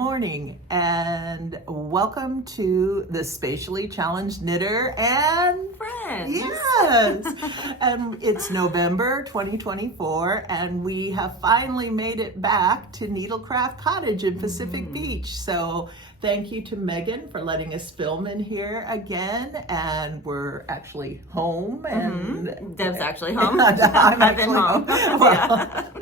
morning, and welcome to the Spatially Challenged Knitter and Friends. Yes, and it's November 2024, and we have finally made it back to Needlecraft Cottage in Pacific Beach. So thank you to Megan for letting us film in here again, and we're actually home. And Dev's actually home. I've been home. Well,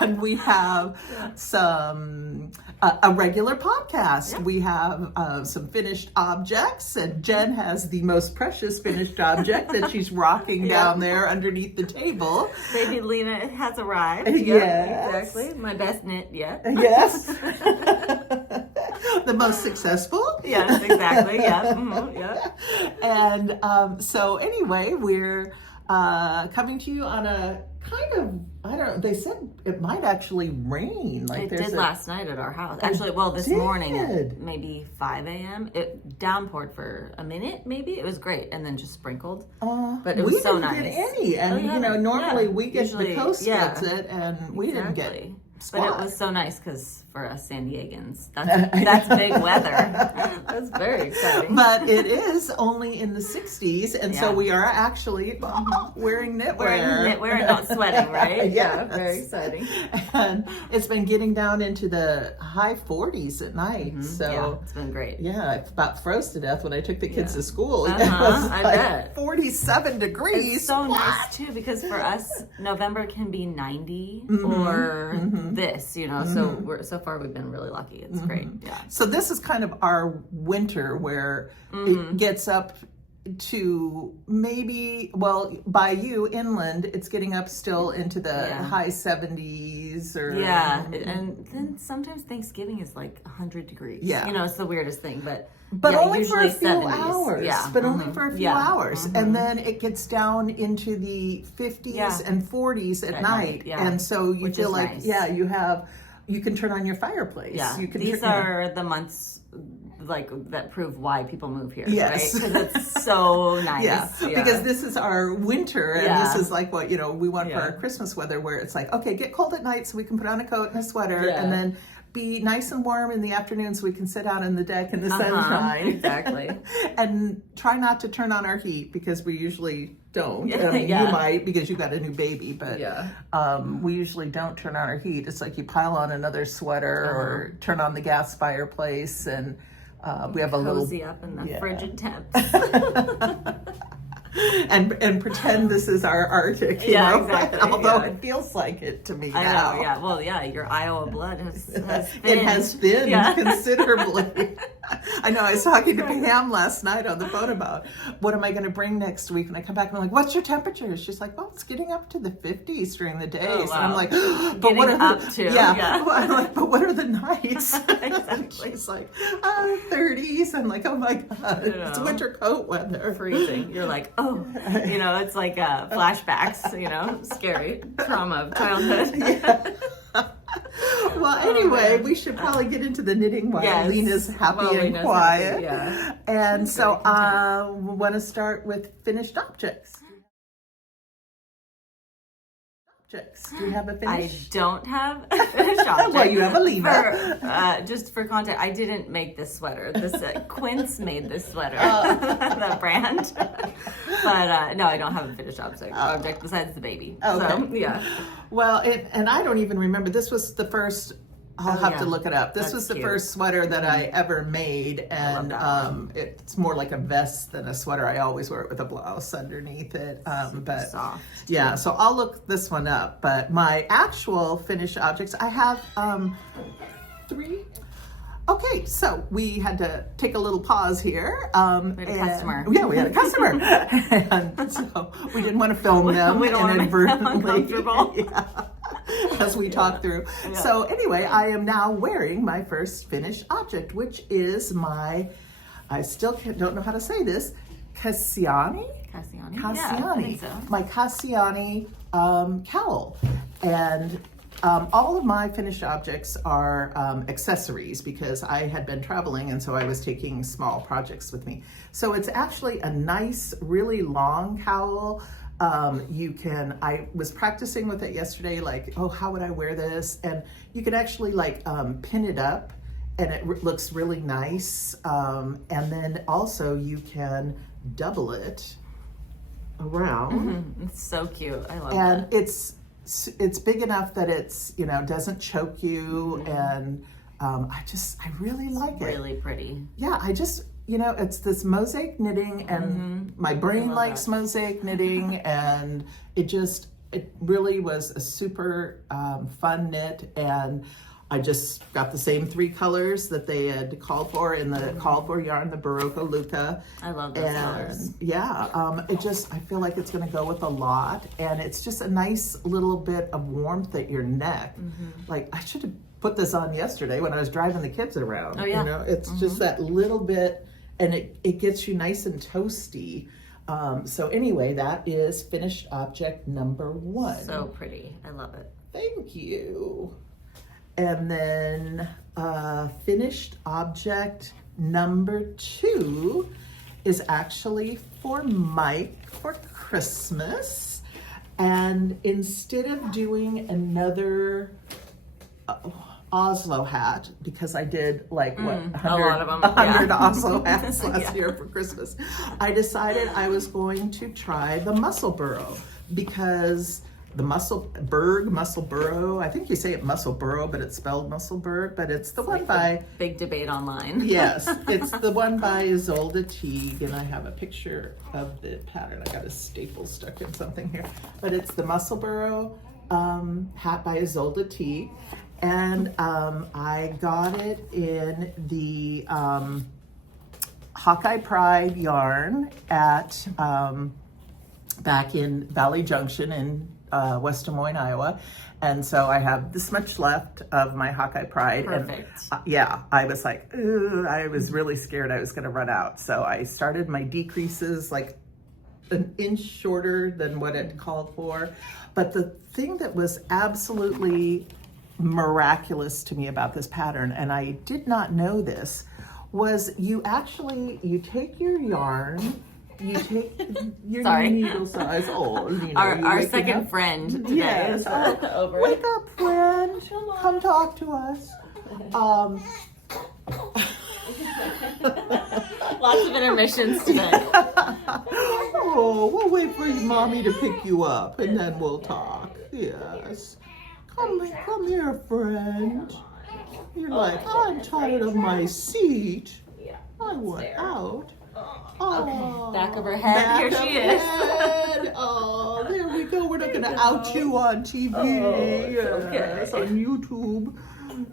and we have some a regular podcast. Yep. We have some finished objects, and Jenn has the most precious finished object that she's rocking down there underneath the table. Baby Lena has arrived. Yes. Exactly. My best knit yet. Yes. The most successful. Yes, exactly. Yeah. Yeah. And so anyway, we're coming to you on a kind of, I don't know, they said it might actually rain. It did last night at our house. Actually, well, this morning at maybe 5 a.m. It downpoured for a minute, maybe. It was great, and then just sprinkled. But it was so nice. We didn't get any, and normally we get usually, the coast gets it, and we didn't get squat. But it was so nice because for us San Diegans, that's big weather. That's very exciting. But it is only in the 60s, and so we are actually wearing knitwear. Wearing knitwear and not sweating, right? Yeah, very exciting. And it's been getting down into the high 40s at night. So yeah, it's been great. Yeah, it about froze to death when I took the kids to school. It was I like bet. 47 degrees. It's so nice too, because for us November can be 90 or this, so far we've been really lucky. It's great. Yeah. So this is kind of our winter where it gets up to maybe, well, by you inland, it's getting up still into the high 70s or and then sometimes Thanksgiving is like 100 degrees. It's the weirdest thing, but only for a few 70s. hours. But only for a few hours. And then it gets down into the 50s and 40s at night. And so you feel like, nice. You can turn on your fireplace. Yeah, you can these are the months that prove why people move here, yes. right? Because it's so nice. Yeah, because this is our winter, and this is like what we want for our Christmas weather, where it's like, okay, get cold at night so we can put on a coat and a sweater, and then be nice and warm in the afternoon so we can sit out on the deck in the sunshine. Exactly. And try not to turn on our heat, because we usually don't. You might, because you got a new baby, but we usually don't turn on our heat. It's like you pile on another sweater or turn on the gas fireplace, and we have a little cozy up in the frigid temps. and pretend this is our Arctic, you know? Exactly. Although it feels like it to me now. I know, Well, your Iowa blood has thinned. It has thinned considerably. I know, I was talking to Pam last night on the phone about what am I going to bring next week, and I come back and I'm like, what's your temperature? She's like, well, it's getting up to the 50s during the day. Oh, wow. So I'm like, but getting what are up the, to? I'm like, but what are the nights? Exactly. She's like, 30s. I'm like, oh my God, it's winter coat weather. Freezing. You're like, oh, it's like flashbacks, scary trauma of childhood. Well, anyway, we should probably get into the knitting while Lena's happy and quiet. Happy, And so we want to start with finished objects. Do you have a finished? I don't have a finished object. Well, you have a Lena. Just for context, I didn't make this sweater. This Quince made this sweater, the brand. But no, I don't have a finished object besides the baby. Okay. So, Well, and I don't even remember. This was the first. I'll have to look it up. This was the first sweater that I ever made, and it's more like a vest than a sweater. I always wear it with a blouse underneath it. But soft. Yeah, so I'll look this one up. But my actual finished objects, I have 3. Okay, so we had to take a little pause here. We had a customer. Yeah, we had a customer. And so we didn't want to film them inadvertently. As we talk through. Yeah. So anyway, I am now wearing my first finished object, which is I still don't know how to say this, Kasiani? Kasiani. Yeah, I think so. My Kasiani cowl. And all of my finished objects are accessories, because I had been traveling, and so I was taking small projects with me. So it's actually a nice, really long cowl. I was practicing with it yesterday, like, oh, how would I wear this? And you can actually pin it up and it looks really nice. And then also you can double it around. It's so cute. I love and that. It's big enough that it's, you know, doesn't choke you. And I really like it. Really pretty. Yeah, you know, it's this mosaic knitting, and my brain likes mosaic knitting, and it really was a super fun knit, and I just got the same 3 colors that they had called for in the call for yarn, the Berocco Lucca. I love those colors. Yeah, I feel like it's going to go with a lot, and it's just a nice little bit of warmth at your neck. Like, I should have put this on yesterday when I was driving the kids around. Oh, yeah. You know, it's just that little bit, and it gets you nice and toasty. So anyway, that is finished object number 1. So pretty. I love it. Thank you. And then finished object number 2 is actually for Mike for Christmas. And instead of doing another Oslo hat, because I did like what 100 Oslo hats last year for Christmas, I decided I was going to try the Musselburgh, because the Musselburgh, I think you say it Musselburgh, but it's spelled Musselburgh, but it's the one by big debate online. Yes, it's the one by Ysolda Teague, and I have a picture of the pattern. I got a staple stuck in something here, but it's the Musselburgh hat by Ysolda Teague. And I got it in the Hawkeye Pride yarn at back in Valley Junction in West Des Moines, Iowa. And so I have this much left of my Hawkeye Pride. Perfect. And yeah, I was like, I was really scared I was going to run out. So I started my decreases like an inch shorter than what it called for. But the thing that was absolutely miraculous to me about this pattern, and I did not know this, was you take your yarn, you take your needle size. Oh, Lena, our second friend today. Yes. Over. Wake up, friend. Come talk to us. Lots of intermissions today. Oh, we'll wait for your mommy to pick you up, and then we'll talk. Yes. Come here, friend. You're like, I'm tired of my seat. I want out. Okay, back of her head. Here she is. Oh, there we go. We're not going to out you on TV. Yes, on YouTube.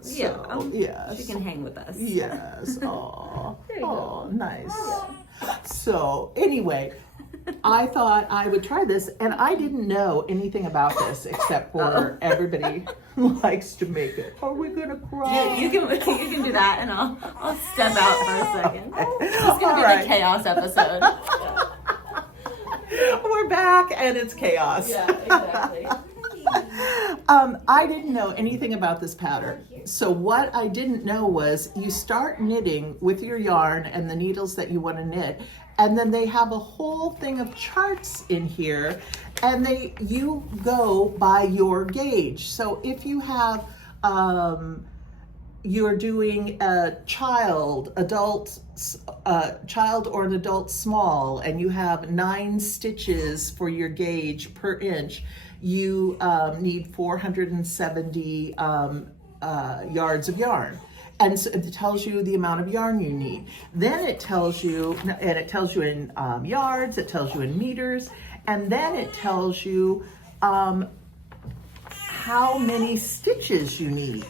So, yes. She can hang with us. Yes. Oh, nice. So, anyway, I thought I would try this, and I didn't know anything about this except for everybody likes to make it. Are we gonna cry? You can do that, and I'll step out for a second. It's gonna be the chaos episode. We're back, and it's chaos. Yeah, exactly. I didn't know anything about this pattern. So what I didn't know was you start knitting with your yarn and the needles that you want to knit, and then they have a whole thing of charts in here, and you go by your gauge. So if you have you're doing a child or an adult small, and you have 9 stitches for your gauge per inch, you need 470 yards of yarn. And so it tells you the amount of yarn you need. Then it tells you, and it tells you in yards, it tells you in meters, and then it tells you how many stitches you need.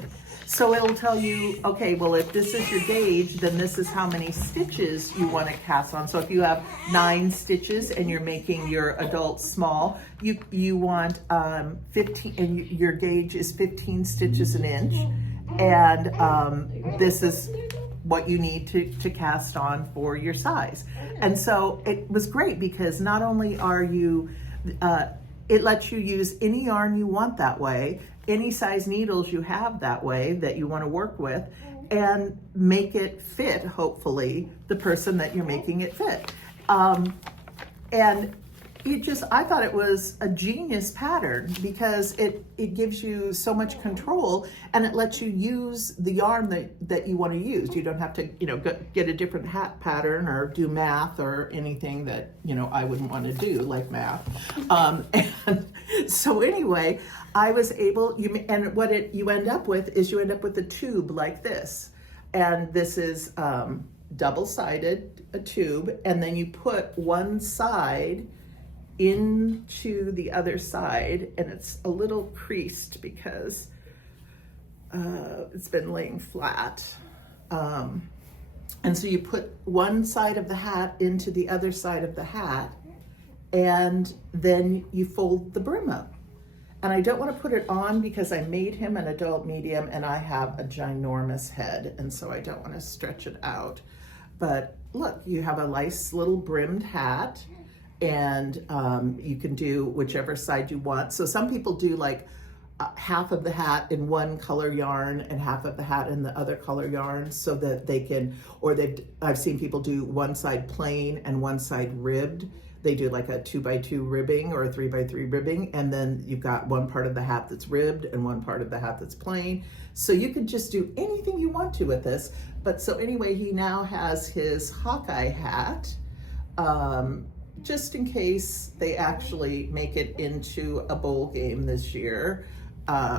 So it'll tell you, okay, well, if this is your gauge, then this is how many stitches you want to cast on. So if you have 9 stitches and you're making your adult small, you want 15, and your gauge is 15 stitches an inch. And this is what you need to cast on for your size. And so it was great because not only are you, it lets you use any yarn you want that way, any size needles you have that way that you want to work with, and make it fit, hopefully, the person that you're making it fit. And I thought it was a genius pattern because it gives you so much control, and it lets you use the yarn that you want to use. You don't have to, get a different hat pattern or do math or anything that, I wouldn't want to do, like math. And so anyway, I was able, and what you end up with is you end up with a tube like this. And this is double-sided, a tube, and then you put one side into the other side, and it's a little creased because it's been laying flat. And so you put one side of the hat into the other side of the hat, and then you fold the brim up. And I don't want to put it on because I made him an adult medium and I have a ginormous head, and so I don't want to stretch it out. But look, you have a nice little brimmed hat, and you can do whichever side you want. So some people do like half of the hat in one color yarn and half of the hat in the other color yarn, so that they can, I've seen people do one side plain and one side ribbed. They do like a 2x2 ribbing or a 3x3 ribbing, and then you've got one part of the hat that's ribbed and one part of the hat that's plain. So you could just do anything you want to with this. But so anyway, he now has his Hawkeye hat, just in case they actually make it into a bowl game this year,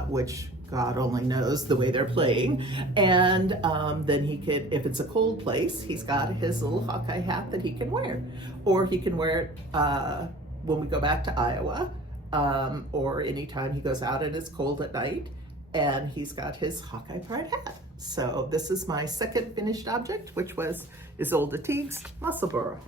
which God only knows the way they're playing. And then he could, if it's a cold place, he's got his little Hawkeye hat that he can wear. Or he can wear it when we go back to Iowa, or anytime he goes out and it's cold at night, and he's got his Hawkeye Pride hat. So this is my second finished object, which was Ysolda Teague's Musselburgh.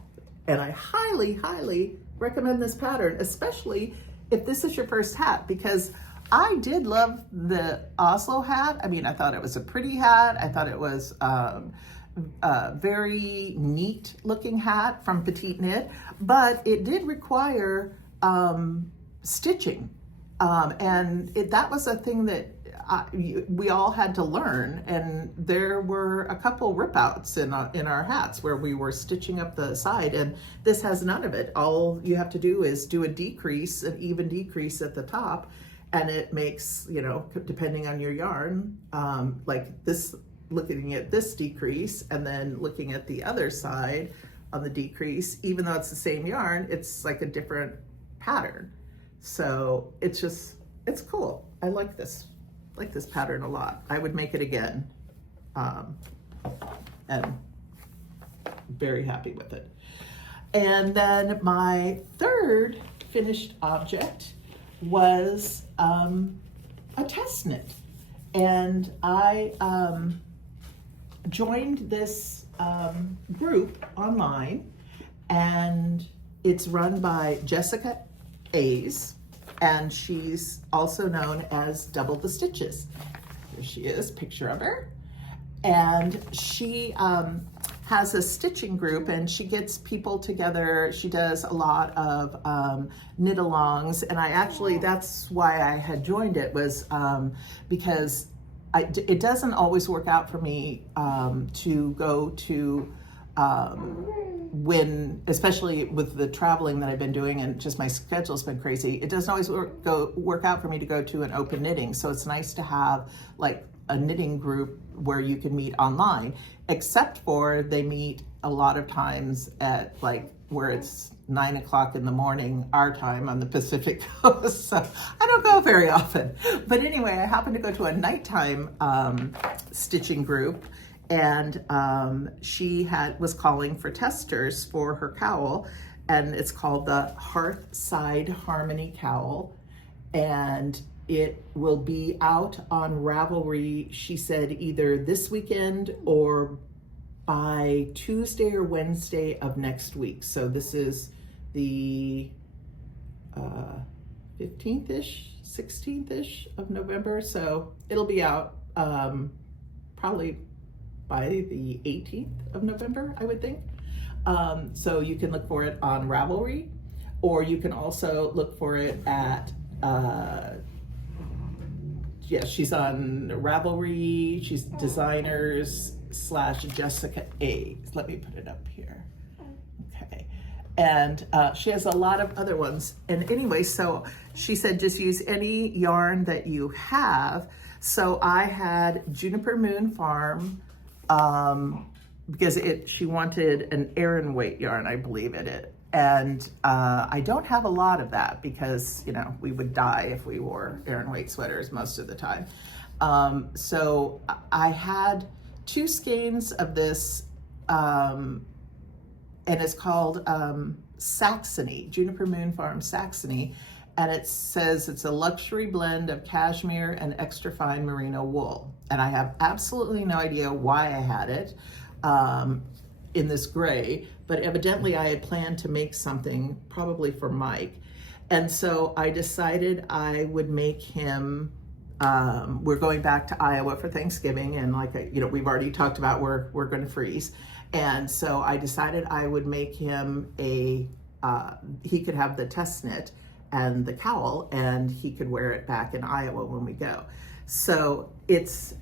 And I highly, highly recommend this pattern, especially if this is your first hat, because I did love the Oslo hat. I mean, I thought it was a pretty hat. I thought it was a very neat looking hat from PetitKnit, but it did require stitching. And that was a thing that we all had to learn, and there were a couple rip outs in our hats where we were stitching up the side, and this has none of it. All you have to do is do a decrease, an even decrease at the top, and it makes, depending on your yarn, like this, looking at this decrease and then looking at the other side on the decrease, even though it's the same yarn, it's like a different pattern. So it's cool. I like this pattern a lot. I would make it again, and very happy with it. And then my third finished object was a test knit, and I joined this group online, and it's run by Jessica A's, and she's also known as Double the Stitches. Here she is, picture of her. And she has a stitching group, and she gets people together. She does a lot of knit-alongs, and that's why I had joined it, was because it doesn't always work out for me to go to especially with the traveling that I've been doing, and just my schedule's been crazy. It doesn't always work out for me to go to an open knitting. So it's nice to have like a knitting group where you can meet online, except for they meet a lot of times at like where it's 9 o'clock in the morning, our time on the Pacific Coast. So I don't go very often. But anyway, I happened to go to a nighttime stitching group, and she was calling for testers for her cowl, and it's called the Hearthside Harmony Cowl, and it will be out on Ravelry, she said, either this weekend or by Tuesday or Wednesday of next week. So this is the 15th-ish, 16th-ish of November. So it'll be out probably by the 18th of November, I would think. So you can look for it on Ravelry, or you can also look for it at, she's on Ravelry, she's designers /Jessica A. Let me put it up here. Okay. And she has a lot of other ones. And anyway, so she said just use any yarn that you have. So I had Juniper Moon Farm, because she wanted an Aran weight yarn, I believe it. And I don't have a lot of that because, you know, we would die if we wore Aran weight sweaters most of the time. So I had 2 skeins of this, and it's called Saxony, Juniper Moon Farm Saxony. And it says it's a luxury blend of cashmere and extra fine merino wool. And I have absolutely no idea why I had it in this gray, but evidently I had planned to make something probably for Mike. And so I decided I would make him, we're going back to Iowa for Thanksgiving, and like, you know, we've already talked about we're going to freeze. And so I decided I would make him he could have the test knit and the cowl, and he could wear it back in Iowa when we go. So it's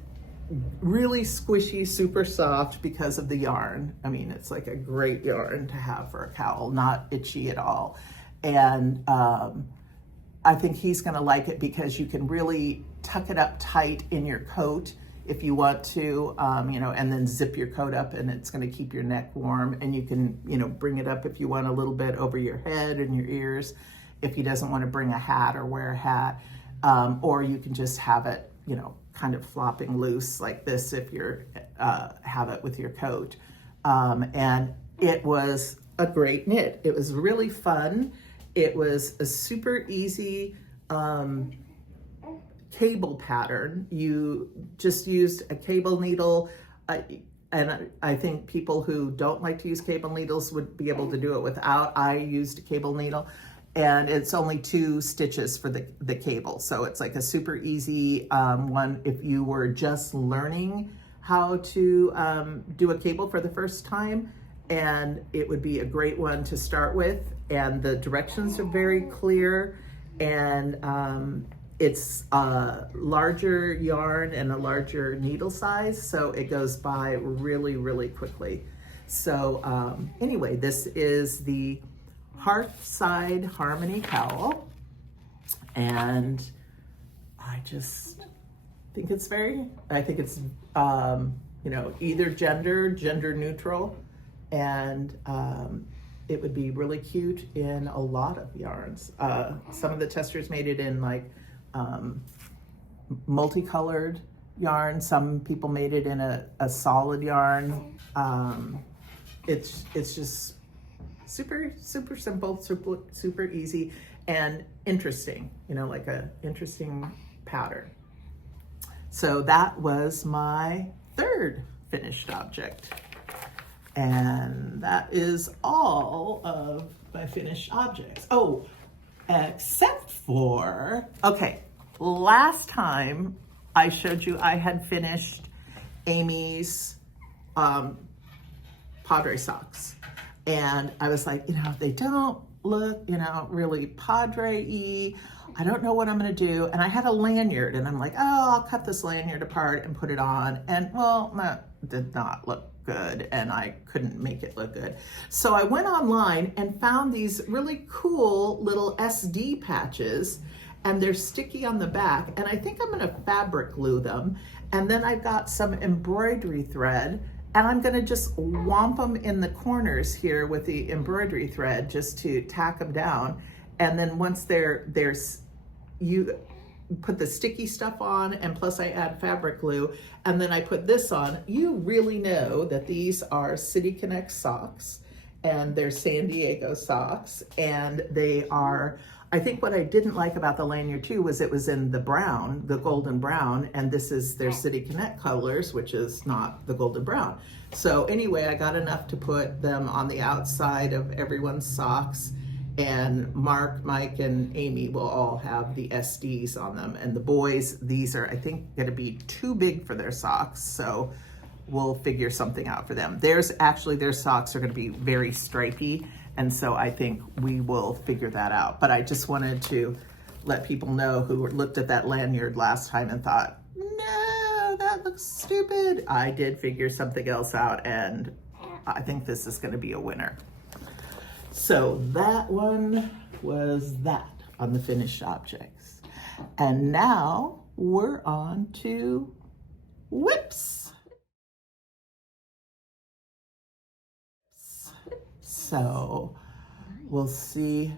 really squishy, super soft because of the yarn. I mean, it's like a great yarn to have for a cowl, not itchy at all. And I think he's gonna like it because you can really tuck it up tight in your coat if you want to, you know, and then zip your coat up, and it's gonna keep your neck warm. And you can, you know, bring it up if you want a little bit over your head and your ears, if he doesn't want to bring a hat or wear a hat, or you can just have it, you know, kind of flopping loose like this if you're have it with your coat. And it was a great knit. It was really fun. It was a super easy cable pattern. You just used a cable needle, and I think people who don't like to use cable needles would be able to do it without. I used a cable needle. And it's only 2 stitches for the cable. So it's like a super easy one if you were just learning how to do a cable for the first time. And it would be a great one to start with. And the directions are very clear. And it's a larger yarn and a larger needle size. So it goes by really, really quickly. So anyway, this is the Hearthside Harmony Cowl, and I just think it's you know, either gender neutral, and it would be really cute in a lot of yarns. Some of the testers made it in like multicolored yarn. Some people made it in a solid yarn. It's just super simple, super easy, and interesting, you know, like a interesting pattern. So that was my 3rd finished object. And that is all of my finished objects. Oh, except for, okay, last time I showed you I had finished Amy's Padre socks. And I was like, you know, they don't look, you know, really Padre-y. I don't know what I'm gonna do. And I had a lanyard, and I'm like, oh, I'll cut this lanyard apart and put it on. And well, that did not look good, and I couldn't make it look good. So I went online and found these really cool little SD patches, and they're sticky on the back. And I think I'm gonna fabric glue them. And then I've got some embroidery thread, and I'm gonna just whomp them in the corners here with the embroidery thread just to tack them down. And then once you put the sticky stuff on, and plus I add fabric glue, and then I put this on. You really know that these are City Connect socks, and they're San Diego socks, and they are, I think what I didn't like about the lanyard too was it was in the brown, the golden brown, and this is their City Connect colors, which is not the golden brown. So anyway, I got enough to put them on the outside of everyone's socks, and Mark, Mike, and Amy will all have the SDs on them. And the boys, these are, I think, gonna be too big for their socks, so we'll figure something out for them. Their socks are gonna be very stripy, and so I think we will figure that out. But I just wanted to let people know who looked at that lanyard last time and thought, no, that looks stupid. I did figure something else out, and I think this is gonna be a winner. So that one was that on the finished objects. And now we're on to whips. So we'll see.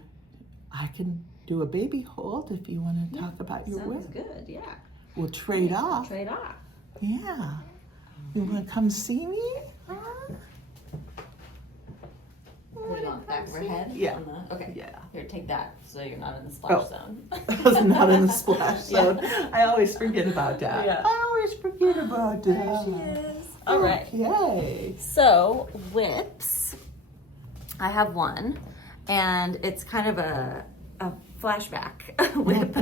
I can do a baby hold if you want to talk about your whip. Sounds good, yeah. We'll trade off. Trade off. Yeah. You want to come see me? Put it on the back of her head? Yeah. Okay. Yeah. Here, take that so you're not in the splash zone. I was not in the splash zone. I always forget about that. Yeah. I always forget about that. There she is. All right. Okay. So, whips. I have one, and it's kind of a flashback whip.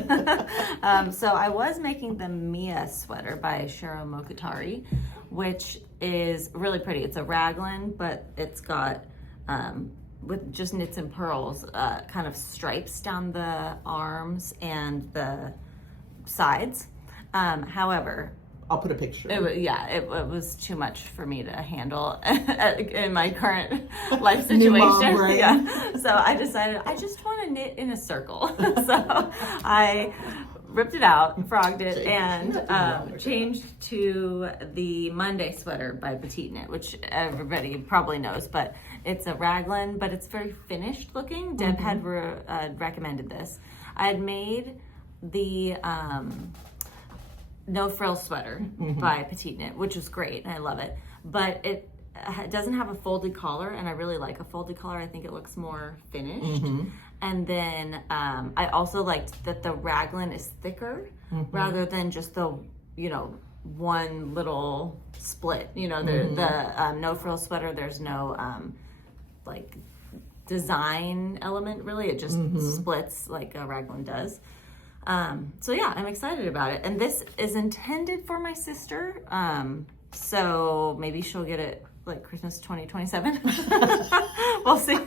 So I was making the Mia sweater by Shiro Mokutari, which is really pretty. It's a raglan, but it's got with just knits and pearls, kind of stripes down the arms and the sides. However, I'll put a picture. It was too much for me to handle in my current life situation. Yeah. So I decided I just want to knit in a circle. So I ripped it out, frogged it, and changed to the Monday sweater by PetitKnit, which everybody probably knows, but it's a raglan, but it's very finished looking. Deb had recommended this. I had made the No Frill sweater by PetitKnit, which was great, and I love it. But it doesn't have a folded collar, and I really like a folded collar. I think it looks more finished. And then I also liked that the raglan is thicker rather than just the, one little split. The No Frill sweater, there's no like design element really. It just splits like a raglan does. So yeah, I'm excited about it. And this is intended for my sister. So maybe she'll get it like Christmas 2027. We'll see.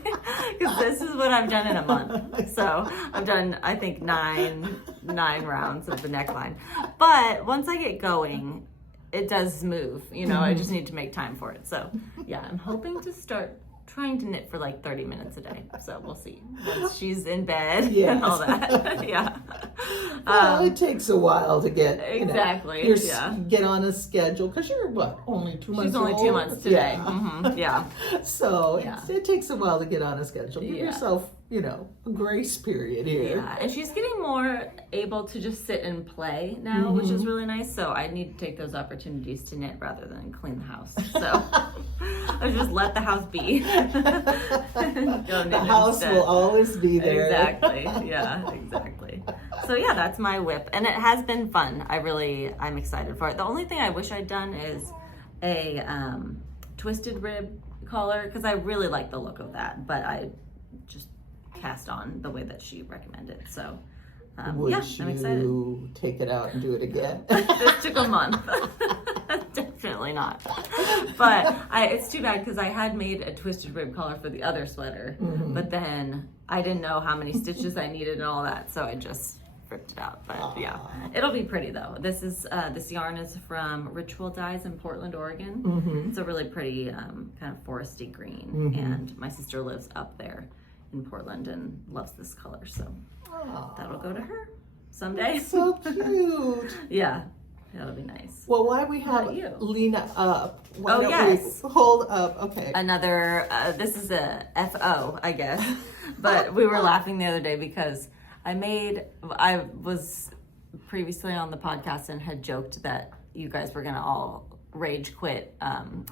Because this is what I've done in a month. So I've done, I think, nine rounds of the neckline. But once I get going, it does move. I just need to make time for it. So yeah, I'm hoping to start trying to knit for like 30 minutes a day. So we'll see once she's in bed and all that. Yeah. Well, it takes a while to get get on a schedule because you're only 2 months. She's only old? 2 months today. Yeah. So it takes a while to get on a schedule. Give yourself a grace period here. Yeah, and she's getting more able to just sit and play now, which is really nice. So I need to take those opportunities to knit rather than clean the house. So I just let the house be. The house will always be there. Exactly. Yeah, exactly. So yeah, that's my whip, and it has been fun. I'm excited for it. The only thing I wish I'd done is a twisted rib collar because I really like the look of that, but I just cast on the way that she recommended. So Would I'm excited. You take it out and do it again? This took a month. Definitely not. But it's too bad because I had made a twisted rib collar for the other sweater, but then I didn't know how many stitches I needed and all that, so I just ripped it out. But yeah, it'll be pretty though. This yarn is from Ritual Dyes in Portland, Oregon. It's a really pretty kind of foresty green, and my sister lives up there in Portland and loves this color, so that'll go to her someday. That's so cute. Yeah, that'll be nice. Well, why we have Lena up? Why don't yes. we hold up? Okay. Another. This is a FO, I guess. But we were laughing the other day because I was previously on the podcast and had joked that you guys were gonna all rage quit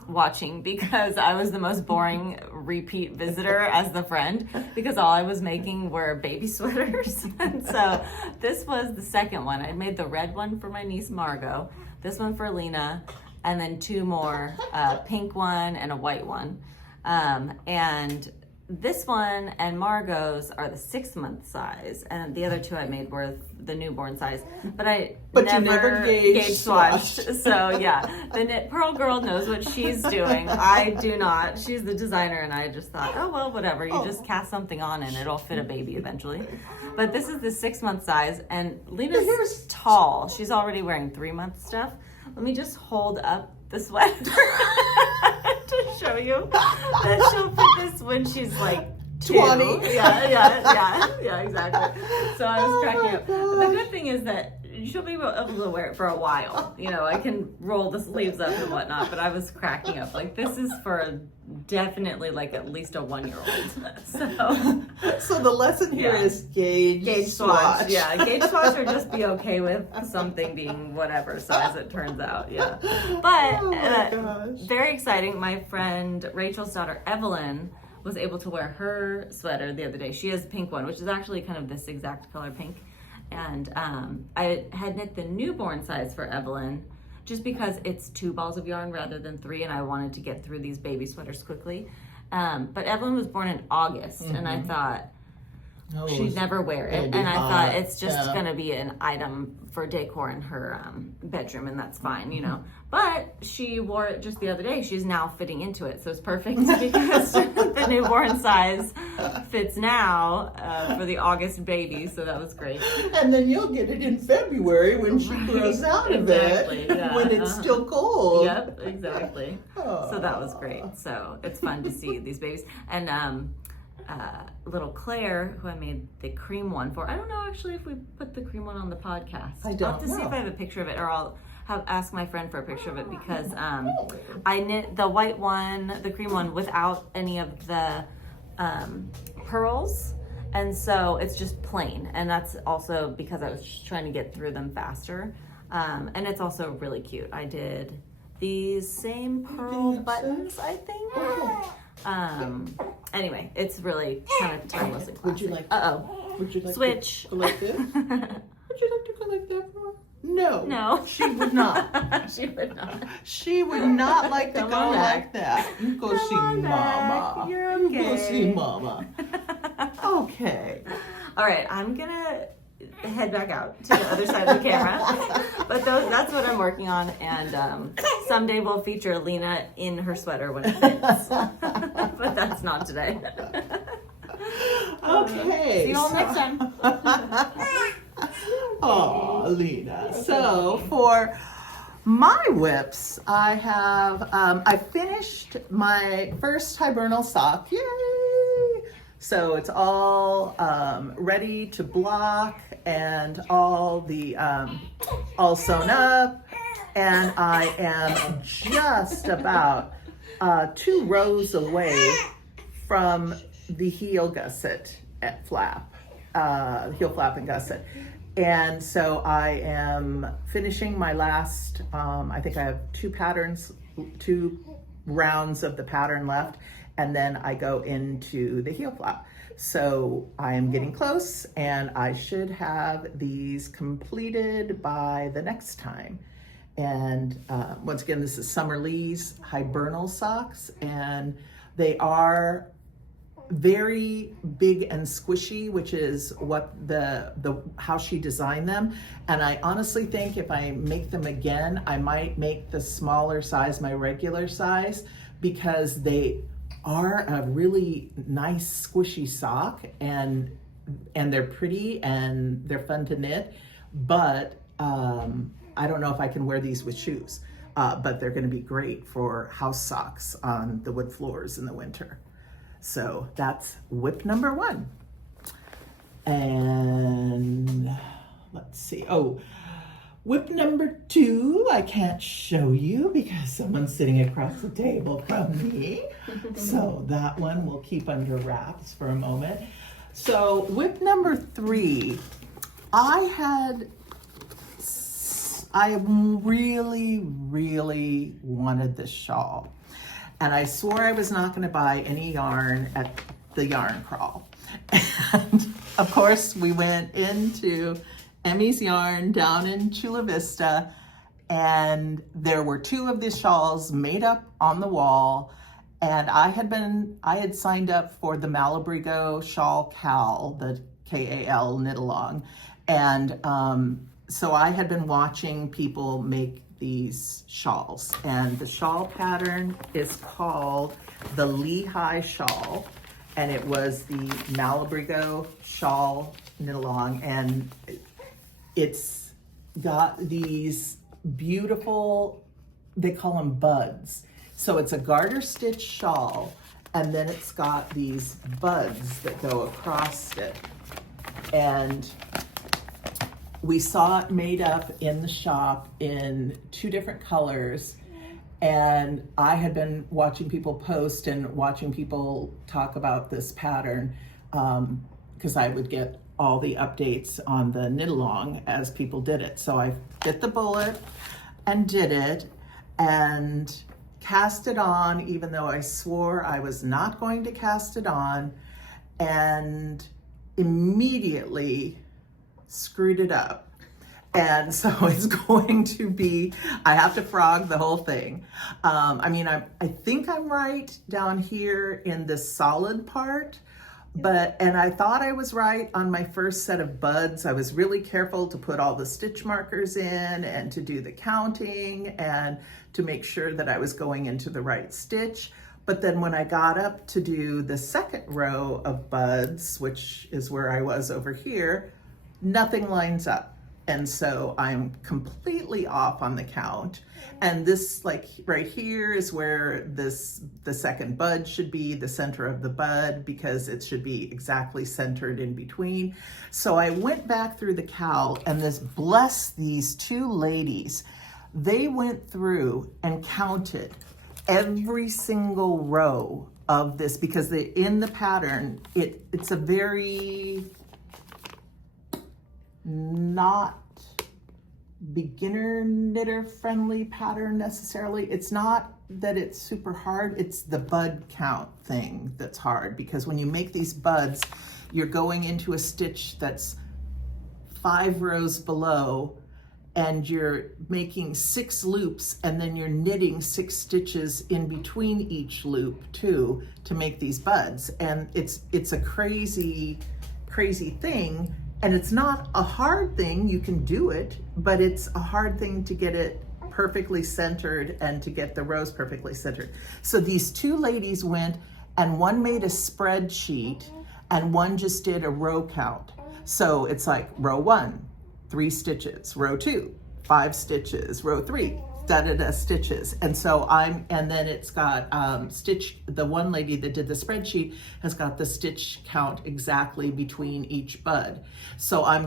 watching because I was the most boring repeat visitor as the friend because all I was making were baby sweaters. And so this was the second one. I made the red one for my niece Margot, this one for Lena, and then two more, a pink one and a white one. And this one and Margot's are the 6-month size, and the other two I made were the newborn size. But you never gauge swatched. So yeah, the Knit Pearl girl knows what she's doing. I do not. She's the designer, and I just thought, oh well, whatever. You just cast something on, and it'll fit a baby eventually. But this is the 6-month size, and Lena's tall. She's already wearing 3-month stuff. Let me just hold up the sweater to show you that she'll fit this when she's like 20. Yeah, exactly. So I was cracking up. gosh. The good thing is that she'll be able to wear it for a while. You know, I can roll the sleeves up and whatnot, but I was cracking up. Like, this is for definitely like at least a 1-year-old. So the lesson here is gauge swatch. Yeah, gauge swatch, or just be okay with something being whatever size it turns out. Yeah. But very exciting. My friend Rachel's daughter Evelyn was able to wear her sweater the other day. She has a pink one, which is actually kind of this exact color pink. And I had knit the newborn size for Evelyn just because it's 2 balls of yarn rather than 3, and I wanted to get through these baby sweaters quickly. But Evelyn was born in August, and I thought she'd never wear it. And I thought it's just going to be an item for decor in her bedroom, and that's fine, you know. But she wore it just the other day. She's now fitting into it, so it's perfect because the newborn size fits now for the August baby, so that was great. And then you'll get it in February when she grows out of it, when it's still cold. Yep, exactly. So that was great. So it's fun to see these babies. And little Claire, who I made the cream one for. I don't know actually if we put the cream one on the podcast. I don't I'll have to see if I have a picture of it, or I'll ask my friend for a picture of it, because I knit the white one, the cream one, without any of the pearls, and so it's just plain, and that's also because I was just trying to get through them faster, and it's also really cute. I did these same pearl buttons, I think. Anyway, it's really kind of timeless and classic. Would you like? Would you like switch? To collect this? Would you like to collect that for? No. No, she would not. She would not. She would not like to go like that. You go see Mama. Back. You're okay. You go see Mama. Okay. All right, I'm gonna head back out to the other side of the camera. But that's what I'm working on, and someday we'll feature Lena in her sweater when it fits. But that's not today. Okay. See you all next time. Oh, Lena. So for my whips, I have, I finished my first Hibernal sock. Yay! So it's all ready to block and all sewn up. And I am just about 2 rows away from the heel gusset at flap, heel flap and gusset. And so I am finishing my last, I think I have 2 rounds of the pattern left, and then I go into the heel flap. So I am getting close, and I should have these completed by the next time. And once again, this is Summer Lee's Hibernal socks, and they are very big and squishy, which is what how she designed them. And I honestly think if I make them again, I might make the smaller size my regular size, because they are a really nice squishy sock, and they're pretty and they're fun to knit. But I don't know if I can wear these with shoes, but they're going to be great for house socks on the wood floors in the winter. So that's whip number 1. And let's see. Oh, whip number 2, I can't show you because someone's sitting across the table from me. So that one we'll keep under wraps for a moment. So whip number 3, I really, really wanted this shawl. And I swore I was not going to buy any yarn at the yarn crawl. And of course, we went into Emmy's Yarn down in Chula Vista, and there were 2 of these shawls made up on the wall. And I had signed up for the Malabrigo shawl Cowl, the K-A-L knit along. And so I had been watching people make these shawls, and the shawl pattern is called the Lehigh shawl, and it was the Malabrigo shawl knit along, and it's got these beautiful, they call them buds. So it's a garter stitch shawl, and then it's got these buds that go across it. And we saw it made up in the shop in 2 different colors. And I had been watching people post and watching people talk about this pattern because I would get all the updates on the knit along as people did it. So I bit the bullet and did it and cast it on, even though I swore I was not going to cast it on, and immediately screwed it up. And so it's going to be, I have to frog the whole thing. I mean, I think I'm right down here in this solid part, and I thought I was right on my first set of buds. I was really careful to put all the stitch markers in and to do the counting and to make sure that I was going into the right stitch. But then when I got up to do the second row of buds, which is where I was over here, nothing lines up. And so I'm completely off on the count. And this, like right here, is where the second bud should be, the center of the bud, because it should be exactly centered in between. So I went back through the cowl, and bless these 2 ladies, they went through and counted every single row of this, because in the pattern, it's a very not beginner knitter friendly pattern necessarily. It's not that it's super hard, it's the bud count thing that's hard, because when you make these buds, you're going into a stitch that's 5 rows below, and you're making 6 loops, and then you're knitting 6 stitches in between each loop too to make these buds. And it's a crazy thing. And it's not a hard thing, you can do it, but it's a hard thing to get it perfectly centered and to get the rows perfectly centered. So these 2 ladies went, and one made a spreadsheet and one just did a row count. So it's like row 1, 3 stitches, row 2, 5 stitches, row 3, stitches. And so and then it's got the one lady that did the spreadsheet has got the stitch count exactly between each bud. So I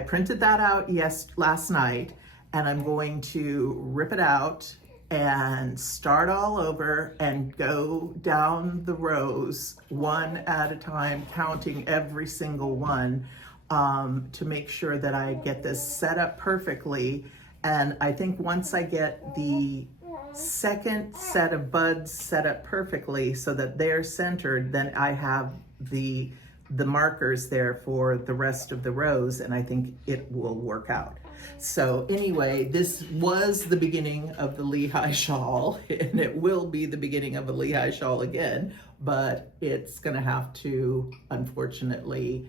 printed that out last night, and I'm going to rip it out and start all over and go down the rows one at a time, counting every single one to make sure that I get this set up perfectly. And I think once I get the second set of buds set up perfectly so that they're centered, then I have the markers there for the rest of the rows, and I think it will work out. So anyway, this was the beginning of the Lehigh shawl, and it will be the beginning of a Lehigh shawl again, but it's gonna have to, unfortunately,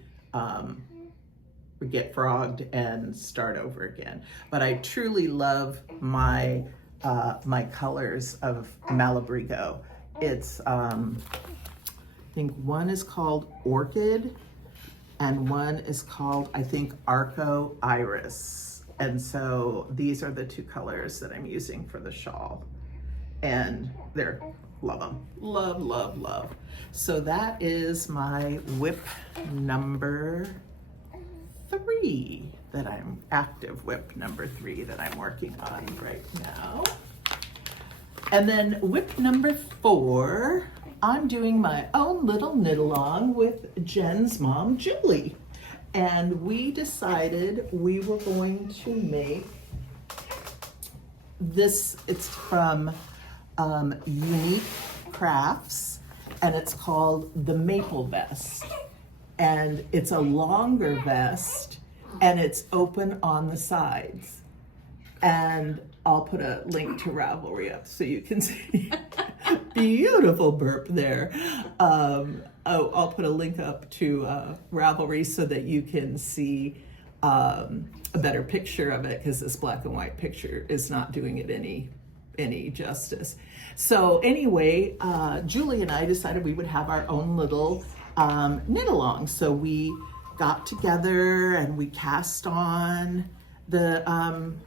get frogged and start over again. But I truly love my colors of Malabrigo. It's I think one is called Orchid and one is called, I think, Arco Iris. And so these are the 2 colors that I'm using for the shawl, and love them, love. So that is my whip number 3 active whip number 3 that I'm working on right now. And then whip number 4, I'm doing my own little knit along with Jenn's mom, Julie. And we decided we were going to make this. It's from Unique Crafts, and it's called the Maple Vest. And it's a longer vest, and it's open on the sides. And I'll put a link to Ravelry up so you can see. Beautiful burp there. I'll put a link up to Ravelry so that you can see a better picture of it, because this black and white picture is not doing it any justice. So anyway, Julie and I decided we would have our own little knit along. So we got together and we cast on the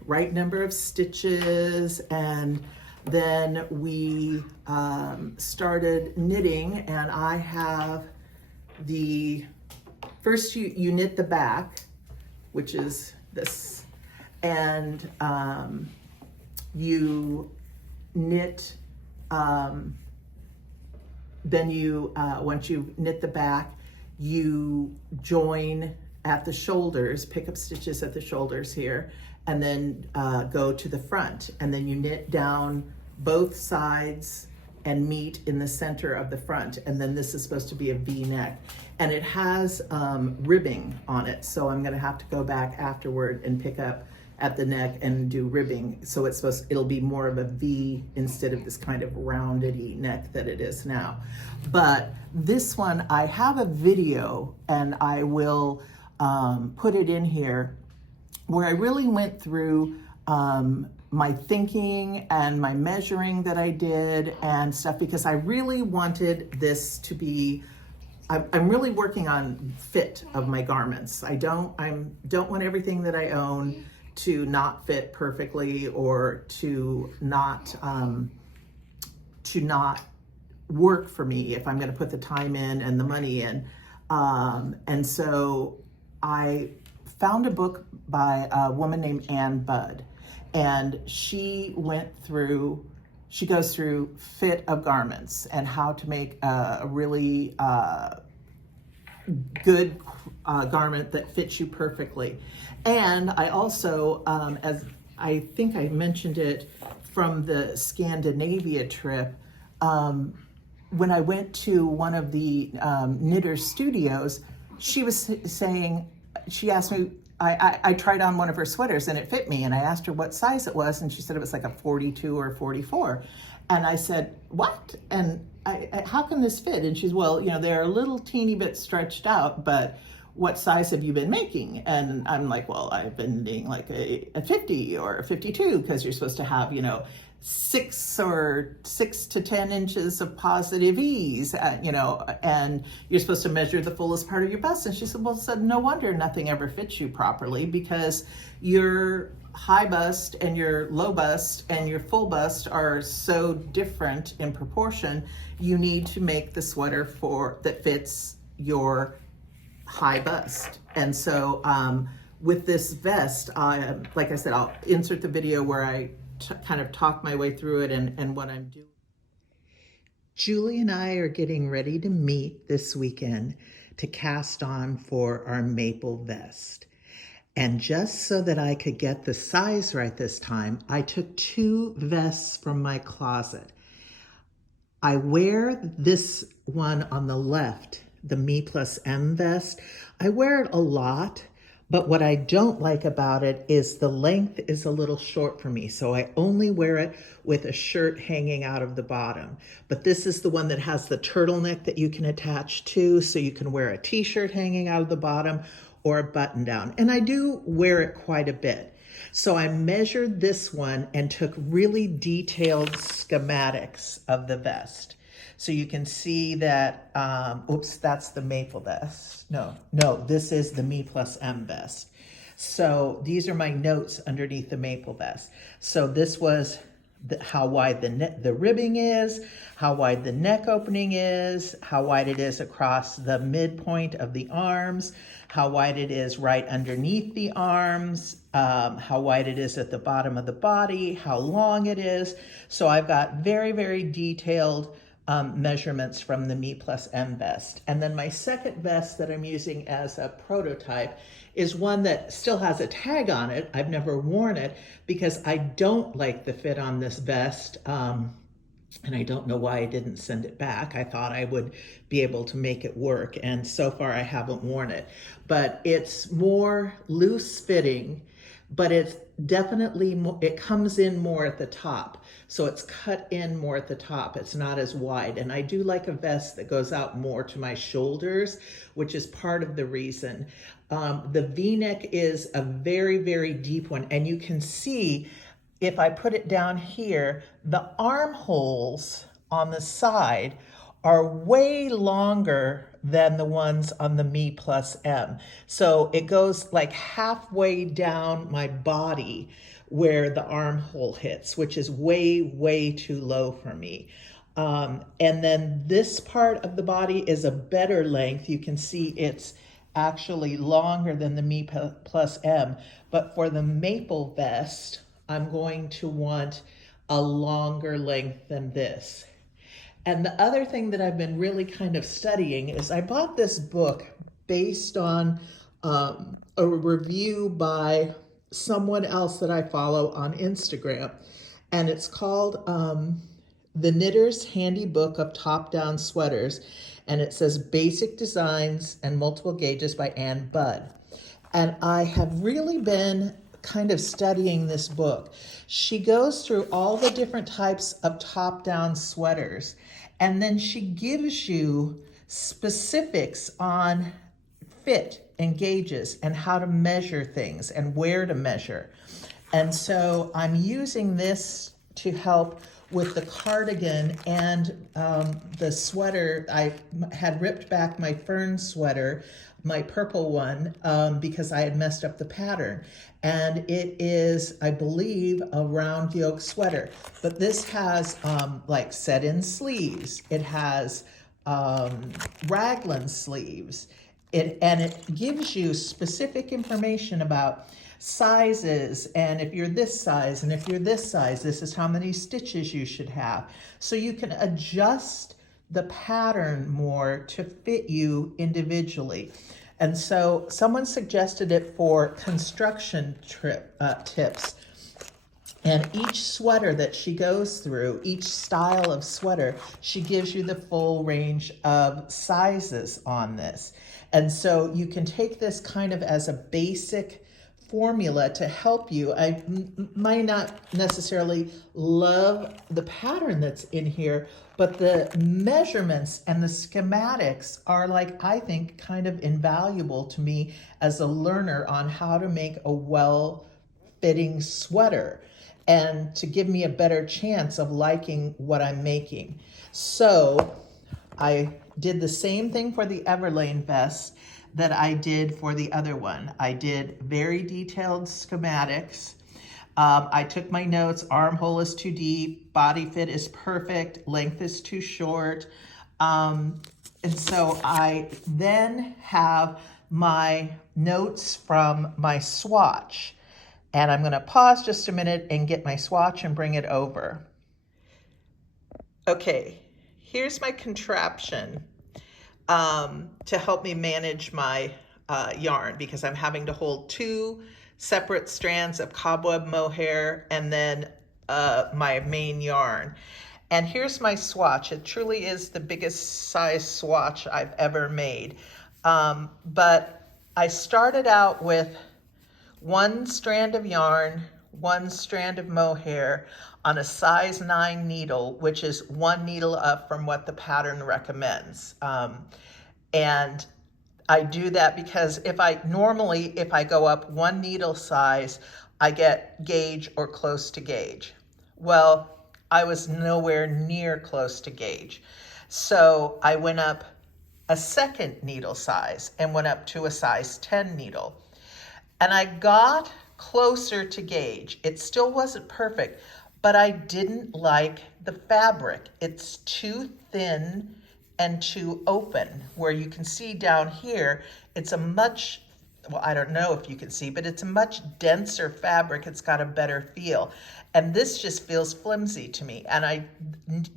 right number of stitches, and then we started knitting, and I have first you knit the back, which is this, and you knit, then you, once you knit the back, you join at the shoulders, pick up stitches at the shoulders here, and then go to the front, and then you knit down both sides and meet in the center of the front, and then this is supposed to be a V-neck, and it has ribbing on it, so I'm gonna have to go back afterward and pick up at the neck and do ribbing, so it'll be more of a V instead of this kind of rounded-y neck that it is now. But this one, I have a video, and I will put it in here, where I really went through my thinking and my measuring that I did and stuff, because I really wanted this to be, I'm really working on fit of my garments. I don't want everything that I own to not fit perfectly, or to not work for me if I'm going to put the time in and the money in. And so I found a book by a woman named Ann Budd, and she goes through fit of garments and how to make a really good garment that fits you perfectly. And I also, as I think I mentioned it from the Scandinavia trip, when I went to one of the knitter studios, she was saying, she asked me, I tried on one of her sweaters and it fit me, and I asked her what size it was, and she said it was like a 42 or 44. And I said, what? And how can this fit? And she's, well, they're a little teeny bit stretched out, but what size have you been making? And I'm like, well, I've been doing like a 50 or a 52, because you're supposed to have, 6 to 10 inches of positive ease, and you're supposed to measure the fullest part of your bust. And she said, well, no wonder nothing ever fits you properly, because your high bust and your low bust and your full bust are so different in proportion. You need to make the sweater that fits your high bust. And so with this vest, like I said, I'll insert the video where I kind of talk my way through it and what I'm doing. Julie and I are getting ready to meet this weekend to cast on for our maple vest. And just so that I could get the size right this time, I took 2 vests from my closet. I wear this one on the left, the Me Plus M vest. I wear it a lot, but what I don't like about it is the length is a little short for me, so I only wear it with a shirt hanging out of the bottom. But this is the one that has the turtleneck that you can attach to, so you can wear a t-shirt hanging out of the bottom or a button down. And I do wear it quite a bit. So I measured this one and took really detailed schematics of the vest. So you can see that, oops, that's the maple vest. No, this is the Me Plus M vest. So these are my notes underneath the maple vest. So this was how wide the ribbing is, how wide the neck opening is, how wide it is across the midpoint of the arms, how wide it is right underneath the arms, how wide it is at the bottom of the body, how long it is. So I've got very, very detailed measurements from the Me Plus M vest. And then my second vest that I'm using as a prototype is one that still has a tag on it. I've never worn it because I don't like the fit on this vest. And I don't know why I didn't send it back. I thought I would be able to make it work. And so far I haven't worn it, but it's more loose fitting, but it's definitely more, it comes in more at the top. So it's cut in more at the top. It's not as wide. And I do like a vest that goes out more to my shoulders, which is part of the reason. The V-neck is a very, very deep one. And you can see, if I put it down here, the armholes on the side are way longer than the ones on the Me Plus M. So it goes like halfway down my body where the armhole hits, which is way too low for me. And then this part of the body is a better length. You can see it's actually longer than the Me Plus M. But for the maple vest, I'm going to want a longer length than this. And the other thing that I've been really kind of studying is I bought this book based on a review by someone else that I follow on Instagram. And it's called The Knitter's Handy Book of Top-Down Sweaters. And it says Basic Designs and Multiple Gauges by Ann Budd. And I have really been kind of studying this book. She goes through all the different types of top-down sweaters, and then she gives you specifics on fit and gauges and how to measure things and where to measure. And so I'm using this to help with the cardigan and the sweater. I had ripped back my fern sweater, my purple one, because I had messed up the pattern. And it is, I believe, a round yoke sweater. But this has like set-in sleeves. It has raglan sleeves. And it gives you specific information about sizes, and if you're this size and if you're this size, this is how many stitches you should have. So you can adjust the pattern more to fit you individually. And so someone suggested it for construction tips. And each sweater that she goes through, each style of sweater, she gives you the full range of sizes on this. And so you can take this kind of as a basic formula to help you. I might not necessarily love the pattern that's in here, but the measurements and the schematics are, like, I think, kind of invaluable to me as a learner on how to make a well-fitting sweater and to give me a better chance of liking what I'm making. So I did the same thing for the Everlane vest that I did for the other one. I did very detailed schematics. I took my notes. Armhole is too deep, body fit is perfect, length is too short. And so I then have my notes from my swatch. And I'm gonna pause just a minute and get my swatch and bring it over. Okay, here's my contraption to help me manage my yarn, because I'm having to hold two separate strands of cobweb mohair and then my main yarn. And here's my swatch. It truly is the biggest size swatch I've ever made. But I started out with one strand of yarn, one strand of mohair on a size 9 needle, which is one needle up from what the pattern recommends. And I do that because if I go up one needle size, I get gauge or close to gauge. Well, I was nowhere near close to gauge. So I went up a second needle size and went up to a size 10 needle. And I got closer to gauge. It still wasn't perfect, but I didn't like the fabric. It's too thin and too open. Where you can see down here, it's a much, well, I don't know if you can see, but it's a much denser fabric. It's got a better feel. And this just feels flimsy to me. And I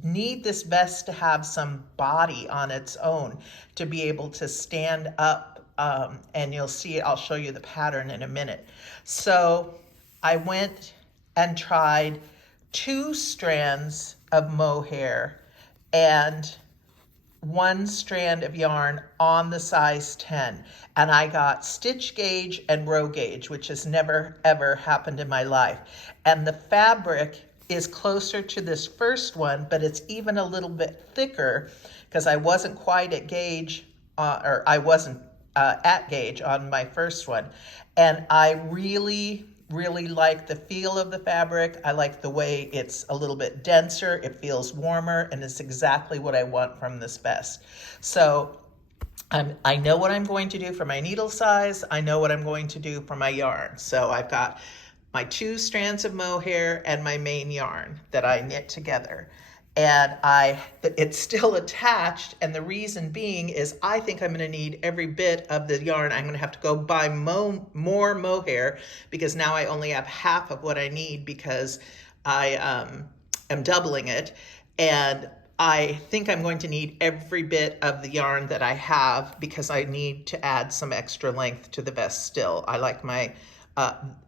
need this vest to have some body on its own to be able to stand up. And you'll see it, I'll show you the pattern in a minute. So I went and tried 2 strands of mohair and 1 strand of yarn on the size 10. And I got stitch gauge and row gauge, which has never ever happened in my life. And the fabric is closer to this first one, but it's even a little bit thicker because I wasn't quite at gauge, or I wasn't at gauge on my first one. And I really really like the feel of the fabric. I like the way it's a little bit denser, it feels warmer, and it's exactly what I want from this vest. So I know what I'm going to do for my needle size. I know what I'm going to do for my yarn. So I've got my 2 strands of mohair and my main yarn that I knit together. And it's still attached, and the reason being is I think I'm gonna need every bit of the yarn. I'm gonna have to go buy more mohair, because now I only have half of what I need because I am doubling it. And I think I'm going to need every bit of the yarn that I have, because I need to add some extra length to the vest still. I like my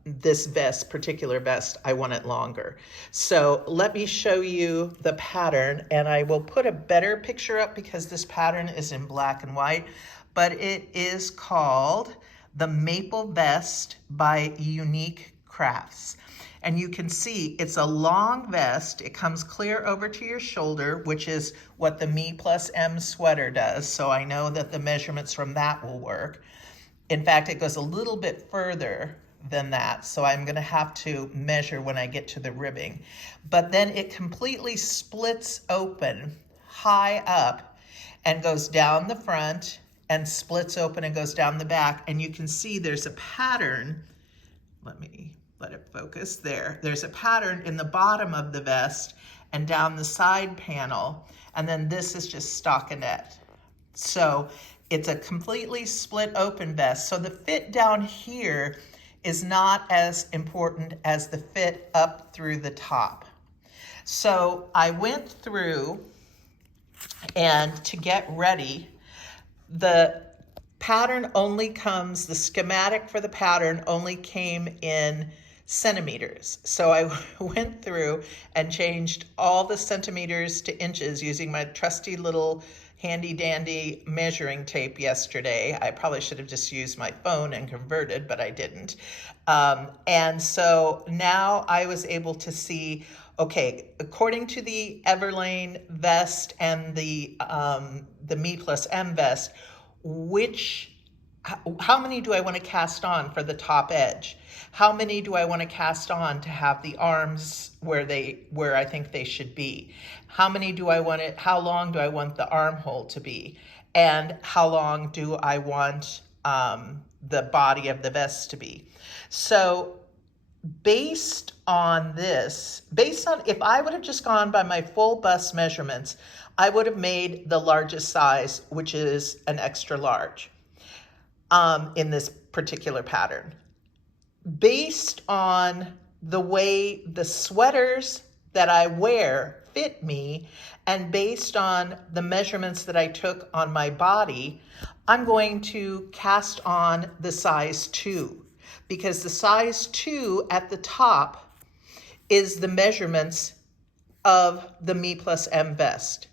this particular vest, I want it longer. So let me show you the pattern, and I will put a better picture up because this pattern is in black and white, but it is called the Maple Vest by Unique Crafts. And you can see it's a long vest. It comes clear over to your shoulder, which is what the Me+M sweater does. So I know that the measurements from that will work. In fact, it goes a little bit further than that, so I'm going to have to measure when I get to the ribbing. But then it completely splits open high up and goes down the front and splits open and goes down the back. And you can see there's a pattern. Let me let it focus there. There's a pattern in the bottom of the vest and down the side panel, and then this is just stockinette. So it's a completely split open vest. So the fit down here is not as important as the fit up through the top. So I went through, and to get ready, the pattern only comes, the schematic for the pattern only came in centimeters. So I went through and changed all the centimeters to inches using my trusty little handy dandy measuring tape yesterday. I probably should have just used my phone and converted, but I didn't. And so now I was able to see, okay, according to the Everlane vest and the Me+M vest, how many do I want to cast on for the top edge? How many do I want to cast on to have the arms where I think they should be? How many do I want it? How long do I want the armhole to be? And how long do I want the body of the vest to be? So based on if I would have just gone by my full bust measurements, I would have made the largest size, which is an extra large, in this particular pattern. Based on the way the sweaters that I wear fit me, and based on the measurements that I took on my body, I'm going to cast on the size 2, because the size 2 at the top is the measurements of the Me+M vest.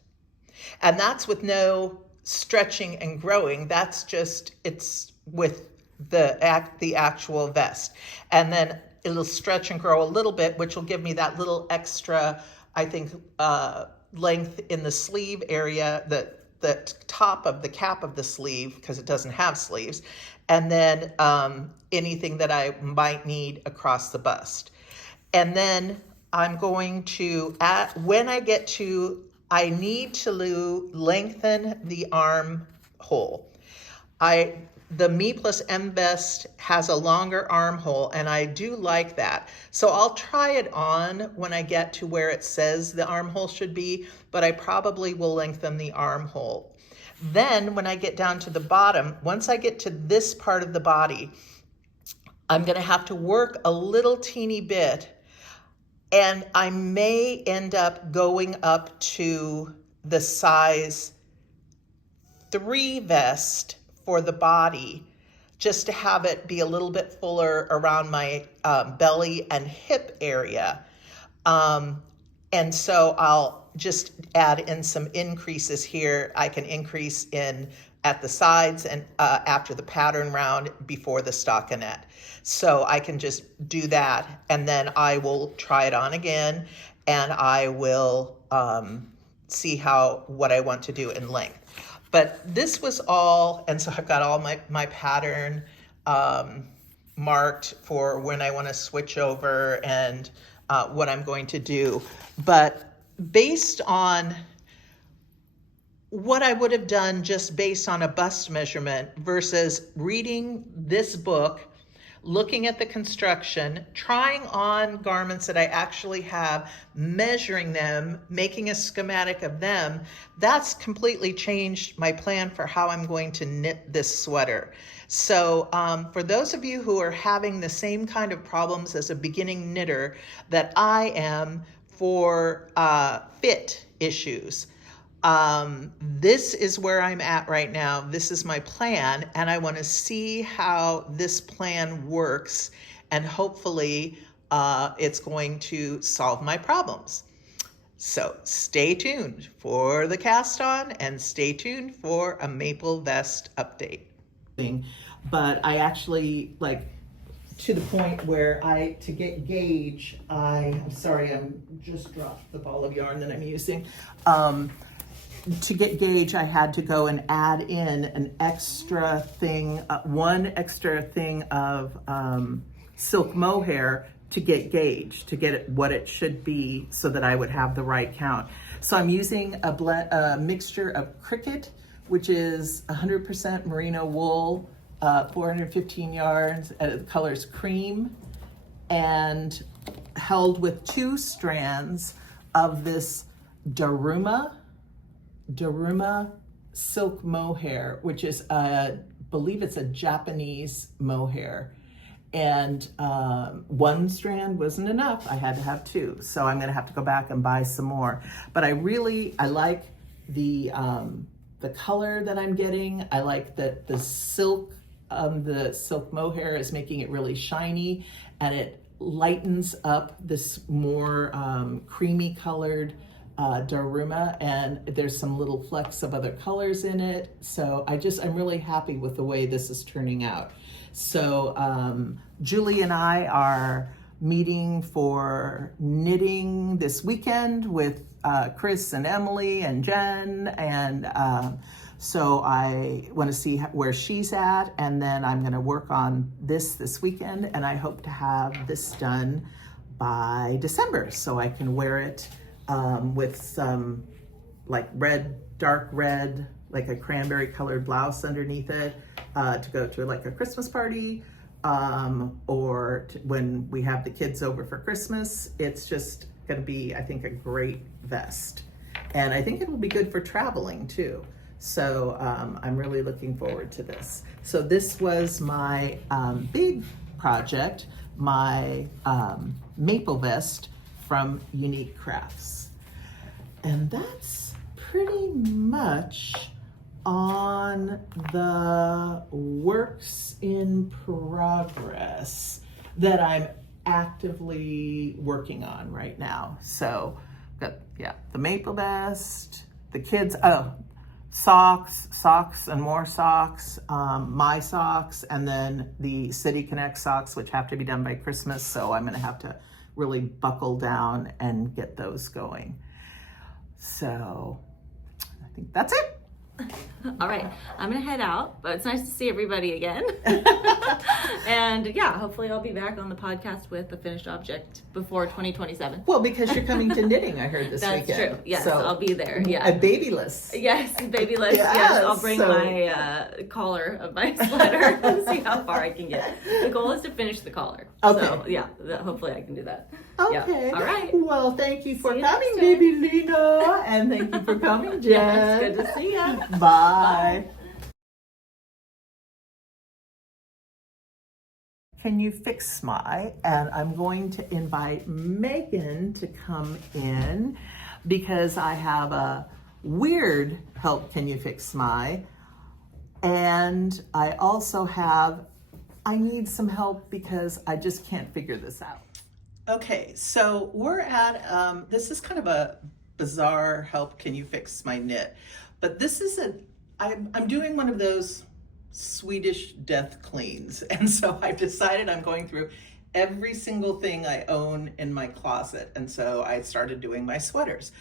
And that's with no stretching and growing. That's just, it's with the actual vest. And then it'll stretch and grow a little bit, which will give me that little extra, I think, length in the sleeve area, the top of the cap of the sleeve, because it doesn't have sleeves, and then anything that I might need across the bust. And then I'm going to, when I get to, I need to lengthen the armhole. The Me+M vest has a longer armhole, and I do like that. So I'll try it on when I get to where it says the armhole should be, but I probably will lengthen the armhole. Then when I get down to the bottom, once I get to this part of the body, I'm gonna have to work a little teeny bit, and I may end up going up to the size 3 vest for the body, just to have it be a little bit fuller around my belly and hip area. And so I'll just add in some increases here. I can increase in at the sides and after the pattern round before the stockinette. So I can just do that, and then I will try it on again, and I will see what I want to do in length. But this was all, and so I've got all my pattern marked for when I want to switch over and what I'm going to do. But based on what I would have done just based on a bust measurement versus reading this book, looking at the construction, trying on garments that I actually have, measuring them, making a schematic of them, that's completely changed my plan for how I'm going to knit this sweater. So for those of you who are having the same kind of problems as a beginning knitter that I am for fit issues, this is where I'm at right now. This is my plan, and I want to see how this plan works, and hopefully it's going to solve my problems. So stay tuned for the cast on, and stay tuned for a maple vest update. But I actually, like, to the point where to get gauge, I'm sorry, I'm just dropped the ball of yarn that I'm using. To get gauge, I had to go and add in an extra thing, one extra thing of silk mohair to get gauge, to get it what it should be so that I would have the right count. So I'm using a mixture of Cricut, which is 100% merino wool, 415 yards, the color's cream, and held with 2 strands of this Daruma silk mohair, which is believe it's a Japanese mohair. And 1 strand wasn't enough. I had to have 2. So I'm gonna have to go back and buy some more. But I like the color that I'm getting. I like that the silk mohair is making it really shiny, and it lightens up this more creamy colored Daruma, and there's some little flecks of other colors in it. So I'm really happy with the way this is turning out. So Julie and I are meeting for knitting this weekend with Chris and Emily and Jenn, and so I want to see where she's at, and then I'm going to work on this weekend, and I hope to have this done by December so I can wear it with some like dark red, like a cranberry colored blouse underneath it to go to like a Christmas party or when we have the kids over for Christmas. It's just going to be, I think, a great vest. And I think it will be good for traveling too. So I'm really looking forward to this. So this was my big project, my maple vest from Unique Crafts. And that's pretty much on the works in progress that I'm actively working on right now. So got, the maple vest, the kids, socks and more socks, my socks, and then the City Connect socks, which have to be done by Christmas. So I'm gonna have to really buckle down and get those going. So I think that's it. All right, I'm gonna head out, but it's nice to see everybody again. And yeah, hopefully I'll be back on the podcast with a finished object before 2027. Well, because you're coming to knitting, I heard this weekend. That's true. Yes, so, I'll be there. Yeah. A babyless. Yes, babyless. Yes, I'll bring my collar of my sweater and see how far I can get. The goal is to finish the collar. Okay. So yeah, hopefully I can do that. Okay. Yeah. All right. Well, thank you for coming, baby Lena, and thank you for coming, Jenn. Yes, good to see you. Bye. Bye. Can you fix my? And I'm going to invite Megan to come in because I have a weird help can you fix my, and I also have I need some help because I just can't figure this out. Okay, so we're at this is kind of a bizarre help can you fix my knit, but this is I'm doing one of those Swedish death cleans, and so I decided I'm going through every single thing I own in my closet, and so I started doing my sweaters.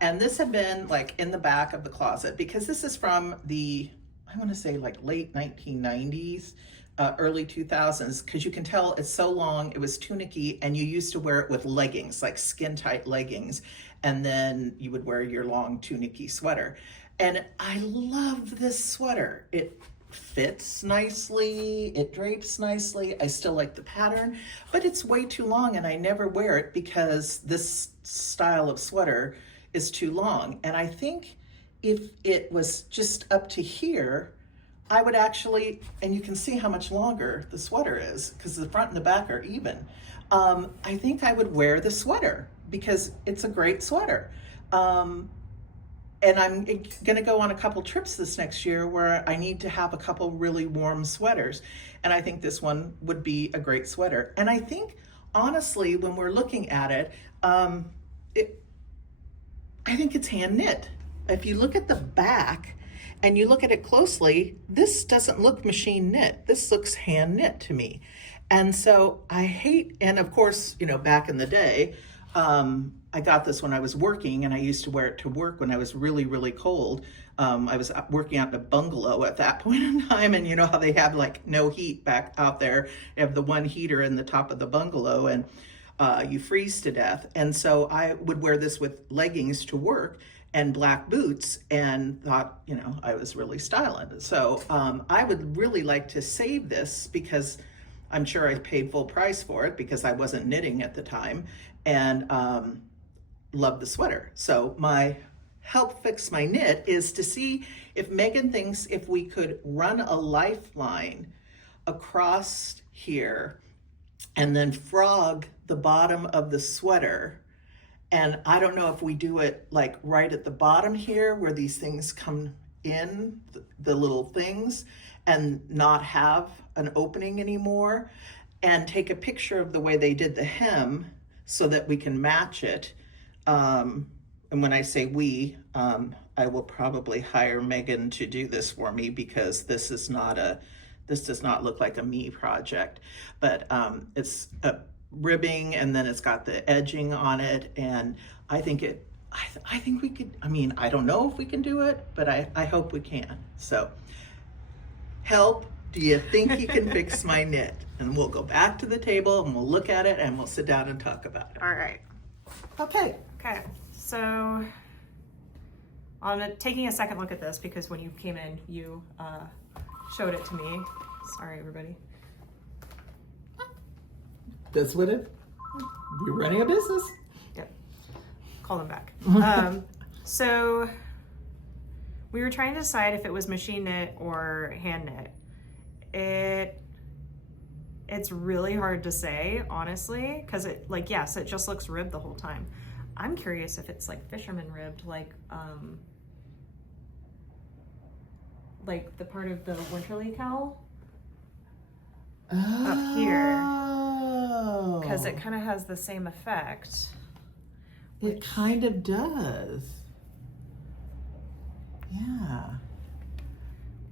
And this had been like in the back of the closet because this is from the I want to say like late 1990s, early 2000s, because you can tell it's so long, it was tunicky, and you used to wear it with leggings, like skin tight leggings, and then you would wear your long tunicky sweater. And I love this sweater. It fits nicely, it drapes nicely. I still like the pattern, but it's way too long and I never wear it because this style of sweater is too long. And I think if it was just up to here, I would actually, and you can see how much longer the sweater is because the front and the back are even. I think I would wear the sweater because it's a great sweater. And I'm gonna go on a couple trips this next year where I need to have a couple really warm sweaters. And I think this one would be a great sweater. And I think, honestly, when we're looking at it, I think it's hand knit. If you look at the back and you look at it closely, this doesn't look machine knit. This looks hand knit to me. And so I hate, and of course, you know, back in the day, I got this when I was working, and I used to wear it to work when I was really, really cold. I was working out in a bungalow at that point in time, and you know how they have like no heat back out there. They have the one heater in the top of the bungalow, and you freeze to death. And so I would wear this with leggings to work and black boots, and thought, you know, I was really styling. So I would really like to save this because I'm sure I paid full price for it because I wasn't knitting at the time, and love the sweater. So my help fix my knit is to see if Megan thinks if we could run a lifeline across here and then frog the bottom of the sweater. And I don't know if we do it like right at the bottom here where these things come in, the little things, and not have an opening anymore, and take a picture of the way they did the hem so that we can match it. And when I say we, I will probably hire Megan to do this for me because this does not look like a me project, but it's a ribbing and then it's got the edging on it. And I think I think we could, I mean, I don't know if we can do it, but I hope we can. So help, do you think you can fix my knit? And we'll go back to the table and we'll look at it and we'll sit down and talk about it. All right. Okay. Okay, so on taking a second look at this, because when you came in, you showed it to me. Sorry, everybody. That's what it, you're running a business. Yep. Call them back. So we were trying to decide if it was machine knit or hand knit. It's really hard to say, honestly, because yes, it just looks ribbed the whole time. I'm curious if it's like fisherman ribbed, like the part of the Winterly cowl up here, because it kind of has the same effect. It kind of does. Yeah.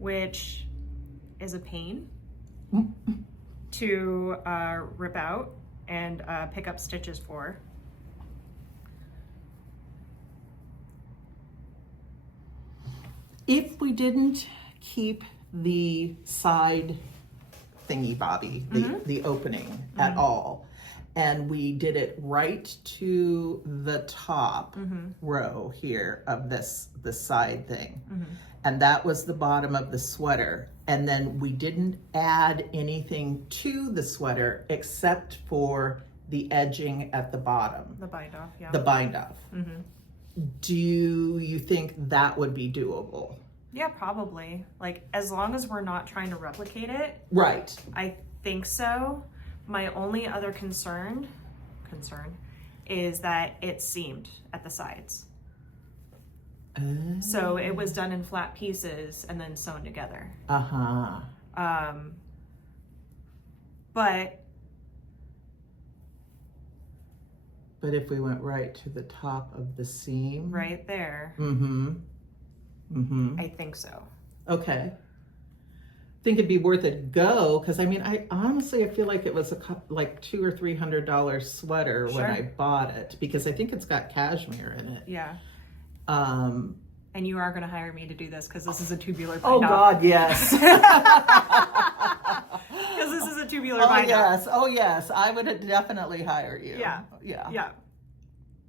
Which is a pain to rip out and pick up stitches for. If we didn't keep the side thingy bobby, the opening at all, and we did it right to the top row here of this side thing, and that was the bottom of the sweater, and then we didn't add anything to the sweater except for the edging at the bottom, The bind off, yeah. the bind off. Do you think that would be doable? Yeah, probably. Like, as long as we're not trying to replicate it. Right. I think so. My only other concern is that it's seamed at the sides. So it was done in flat pieces and then sewn together. But if we went right to the top of the seam. Right there. I think so. Okay. Think it'd be worth a go, because I mean, I honestly feel like it was like $200 or $300 sweater when I bought it, because I think it's got cashmere in it. Yeah. And and you are going to hire me to do this because this is a tubular Oh bind off. God, yes. Because this is a tubular bind off. Oh yes, I would definitely hire you. Yeah.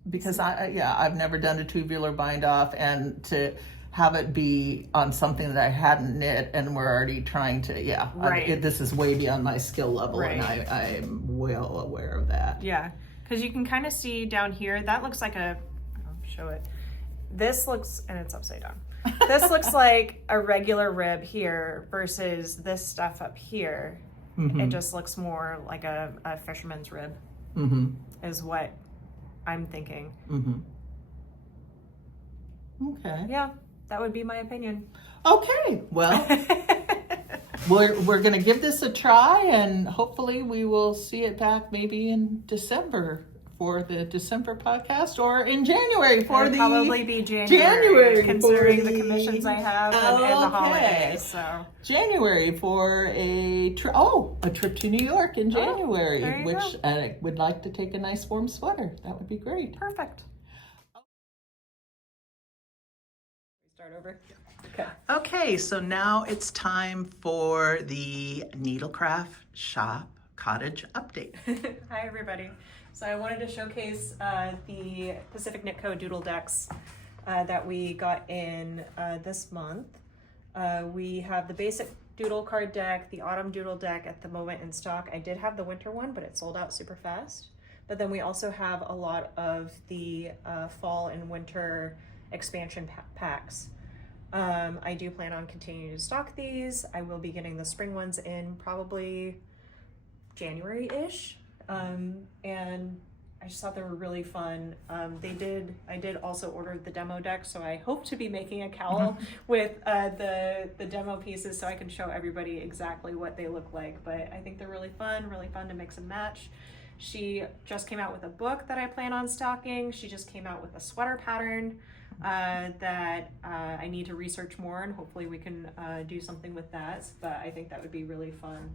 Because I've never done a tubular bind off, and to have it be on something that I hadn't knit, and we're already trying to, Right. this is way beyond my skill level, Right. and I'm well aware of that. Yeah, because you can kind of see down here, that looks like I'll show it. This looks, and it's upside down. This looks like a regular rib here versus this stuff up here. Mm-hmm. It just looks more like a fisherman's rib, Mm-hmm. is what I'm thinking. Mm-hmm. Okay. Yeah, that would be my opinion. Okay. Well, we're gonna give this a try, and hopefully we will see it back maybe in December for the December podcast, or in January for It'll the probably be January considering the commissions I have and the Okay. holidays. So January for a trip to New York in January, there you which I would like to take a nice warm sweater. That would be great. perfect. Start over. Okay, so now it's time for the Needlecraft Shop Cottage update. Hi everybody. So I wanted to showcase the PetitKnit Co. doodle decks that we got in this month. We have the basic doodle card deck, the autumn doodle deck at the moment in stock. I did have the winter one, but it sold out super fast. But then we also have a lot of the fall and winter expansion packs. I do plan on continuing to stock these. I will be getting the spring ones in probably January-ish. And I just thought they were really fun. I did also order the demo deck, so I hope to be making a cowl with the demo pieces so I can show everybody exactly what they look like. But I think they're really fun to mix and match. She just came out with a book that I plan on stocking. She just came out with a sweater pattern that I need to research more, and hopefully we can do something with that. But I think that would be really fun.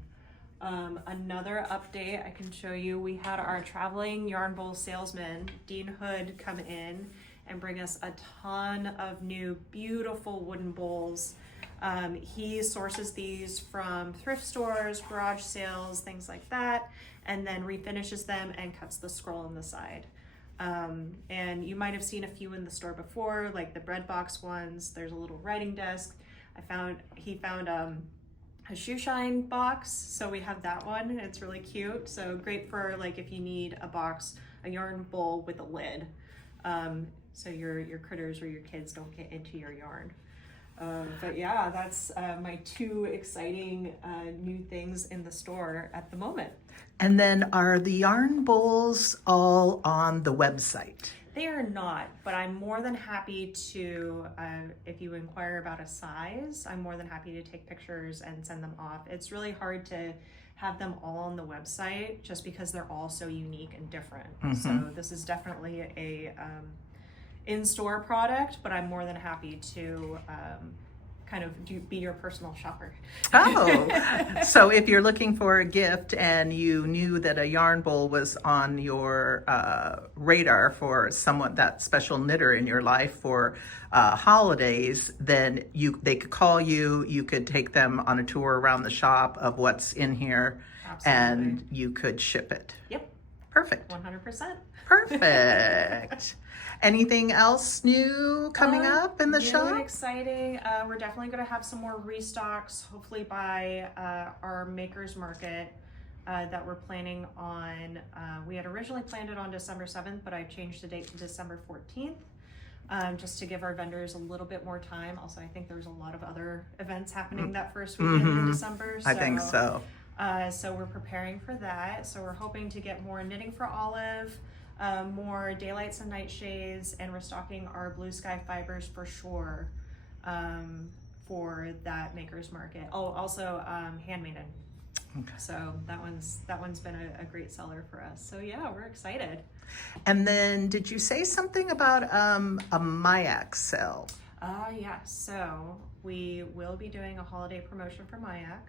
Another update I can show you, we had our traveling yarn bowl salesman, Dean Hood, come in and bring us a ton of new beautiful wooden bowls. He sources these from thrift stores, garage sales, things like that, and then refinishes them and cuts the scroll on the side. And you might have seen a few in the store before, like the bread box ones. There's a little writing desk. He found a shoe shine box, so we have that one. It's really cute, so great for like if you need a yarn bowl with a lid, so your critters or your kids don't get into your yarn. But yeah, that's my two exciting new things in the store at the moment. And then are the yarn bowls all on the website? They are not, but I'm more than happy to, if you inquire about a size, I'm more than happy to take pictures and send them off. It's really hard to have them all on the website just because they're all so unique and different. Mm-hmm. So this is definitely a in-store product, but I'm more than happy to kind of be your personal shopper. Oh, so if you're looking for a gift and you knew that a yarn bowl was on your radar for someone, that special knitter in your life for holidays, then they could call you. You could take them on a tour around the shop of what's in here. Absolutely. And you could ship it. Yep. Perfect. 100%. Perfect. Anything else new coming up in the new shop? and exciting. We're definitely going to have some more restocks, hopefully by our makers market that we're planning on. We had originally planned it on December 7th, but I've changed the date to December 14th, just to give our vendors a little bit more time. Also, I think there's a lot of other events happening that first weekend in December. I think so. So we're preparing for that. So we're hoping to get more knitting for Olive, more daylights and nightshades, and restocking our blue sky fibers for sure for that makers market. Oh, also handmaiden. Okay. So that one's been a great seller for us. So yeah, we're excited. And then did you say something about a Mayak sale? Yeah, so we will be doing a holiday promotion for Mayak.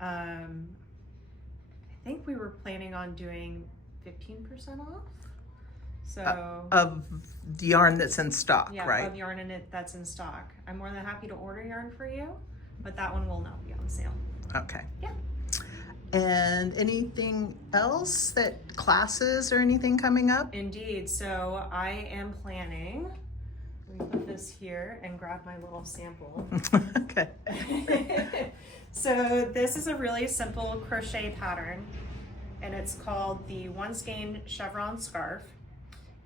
I think we were planning on doing 15% off. So of the yarn that's in stock, yeah, right? of yarn in it that's in stock. I'm more than happy to order yarn for you, but that one will not be on sale. Okay. Yeah. And anything else, that classes or anything coming up? Indeed. So I am planning, let me put this here and grab my little sample. Okay. So this is a really simple crochet pattern, and it's called the One Skein Chevron Scarf,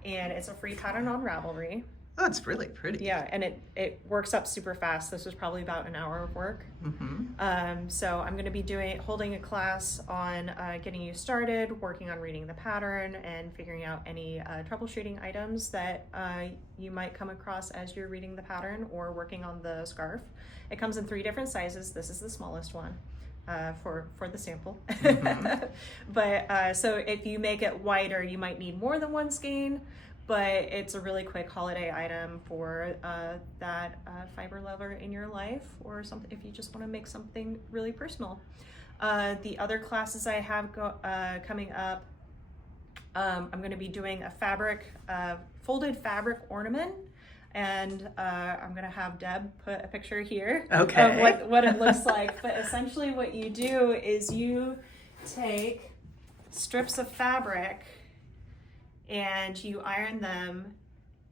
and it's a free pattern on Ravelry. Oh, it's really pretty. Yeah, and it works up super fast. This was probably about an hour of work. So I'm going to be holding a class on getting you started, working on reading the pattern, and figuring out any troubleshooting items that you might come across as you're reading the pattern or working on the scarf. It comes in 3 different sizes. This is the smallest one for the sample. But so if you make it wider, you might need more than 1 skein. But it's a really quick holiday item for that fiber lover in your life, or something if you just want to make something really personal. The other classes I have coming up, I'm going to be doing a folded fabric ornament, and I'm going to have Deb put a picture here of what it looks like. But essentially what you do is you take strips of fabric and you iron them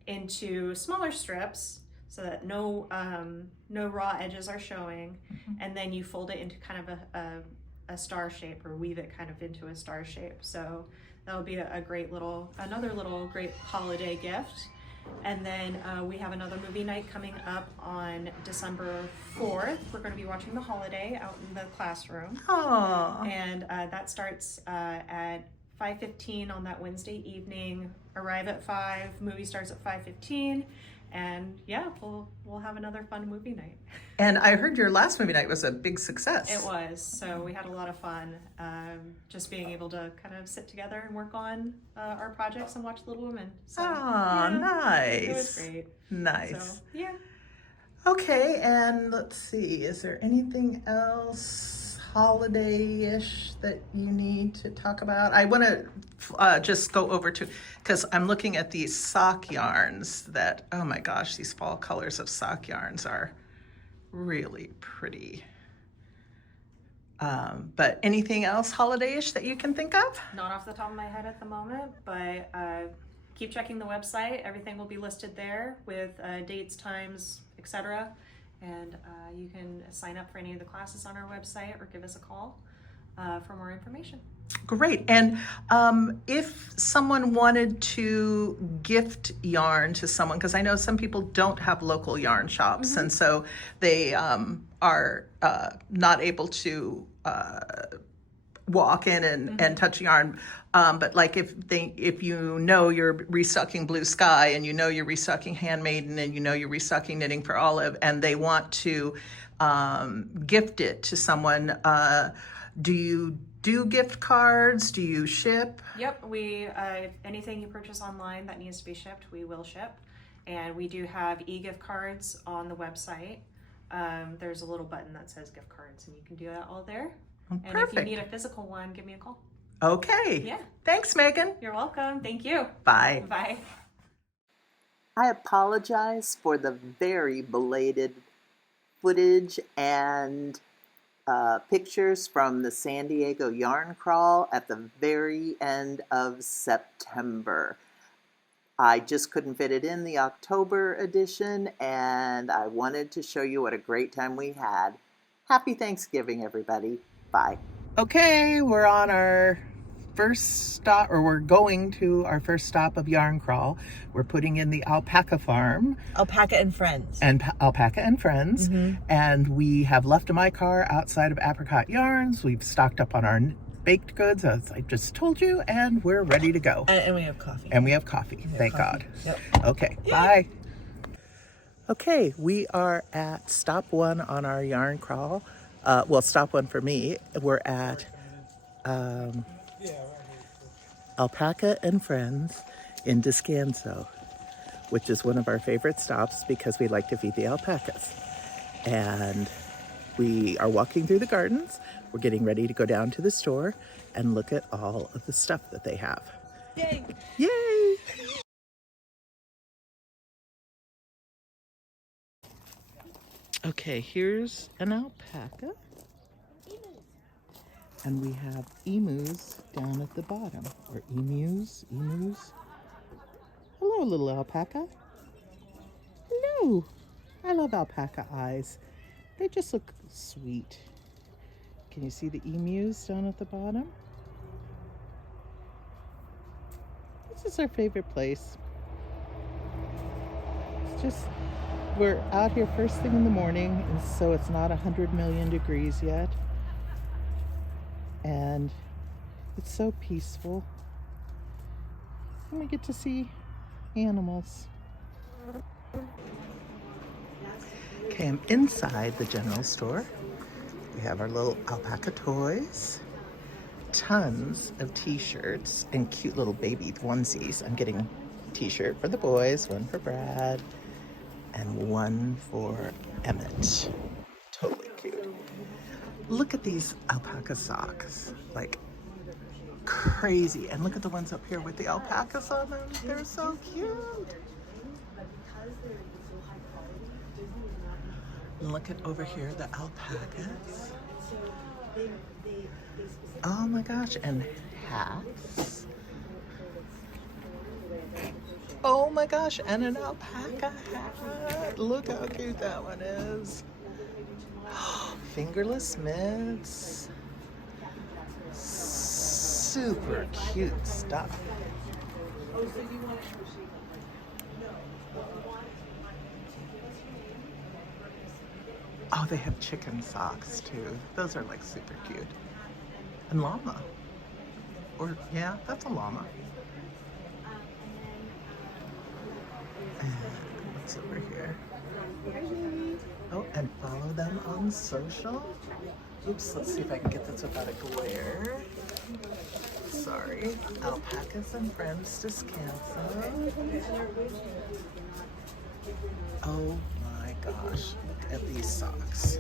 into smaller strips so that no raw edges are showing, and then you fold it into kind of a star shape, or weave it kind of into a star shape. So that would be another little great holiday gift. And then we have another movie night coming up on December 4th. We're going to be watching The Holiday out in the classroom. Aww. And that starts at 5:15 on that Wednesday evening. Arrive at 5. Movie starts at 5:15, and yeah, we'll have another fun movie night. And I heard your last movie night was a big success. It was. So we had a lot of fun, just being able to kind of sit together and work on our projects and watch Little Women. So, nice. It was great. Nice. So, yeah. Okay, and let's see, is there anything else holiday-ish that you need to talk about? I want to just go over to, because I'm looking at these sock yarns that, oh my gosh, these fall colors of sock yarns are really pretty. But anything else holiday-ish that you can think of? Not off the top of my head at the moment, but keep checking the website. Everything will be listed there with dates, times, etc. And you can sign up for any of the classes on our website or give us a call for more information. Great. And if someone wanted to gift yarn to someone, because I know some people don't have local yarn shops, and so they are not able to walk in and touch yarn. But like if you know you're restocking Blue Sky, and you know you're restocking Handmaiden, and you know you're restocking Knitting for Olive, and they want to gift it to someone, do you do gift cards? Do you ship? Yep, we anything you purchase online that needs to be shipped, we will ship. And we do have e-gift cards on the website. There's a little button that says gift cards, and you can do that all there. Oh, and perfect. if you need a physical one, give me a call. Okay. Yeah. Thanks, Megan. You're welcome. Thank you. Bye. Bye. I apologize for the very belated footage and pictures from the San Diego Yarn Crawl at the very end of September. I just couldn't fit it in the October edition, and I wanted to show you what a great time we had. Happy Thanksgiving, everybody. Bye. Okay, we're on our first stop, or we're going to our first stop of Yarn Crawl. We're putting in the alpaca farm. Alpaca and Friends. And Alpaca and Friends. And we have left my car outside of Apricot Yarns. We've stocked up on our baked goods, as I just told you, and we're ready to go. And we have coffee. And we have coffee, thank coffee. God. Yep. Okay, bye. Okay, we are at stop 1 on our yarn crawl. Well, stop 1 for me. We're at Alpaca and Friends in Descanso, which is one of our favorite stops because we like to feed the alpacas. And we are walking through the gardens. We're getting ready to go down to the store and look at all of the stuff that they have. Yay! Yay! Okay, here's an alpaca. And we have emus down at the bottom. Or emus. Hello, little alpaca. Hello. I love alpaca eyes. They just look sweet. Can you see the emus down at the bottom? This is our favorite place. It's just, we're out here first thing in the morning, and so it's not 100 million degrees yet. And it's so peaceful. And we get to see animals. Okay, I'm inside the general store. We have our little alpaca toys. Tons of t-shirts and cute little baby onesies. I'm getting a t-shirt for the boys, one for Brad, and one for Emmett. Totally cute. Look at these alpaca socks, like crazy. And look at the ones up here with the alpacas on them. They're so cute. Look at over here, the alpacas. Oh my gosh, and hats. Oh my gosh, and an alpaca hat. Look how cute that one is. Fingerless mitts. Super cute stuff. Oh, they have chicken socks too. Those are like super cute. And llama. Or, yeah, that's a llama. And what's over here? Oh, and follow them on social. Oops, let's see if I can get this without a glare. Sorry. Alpacas and Friends Descanso. Oh my gosh, look at these socks.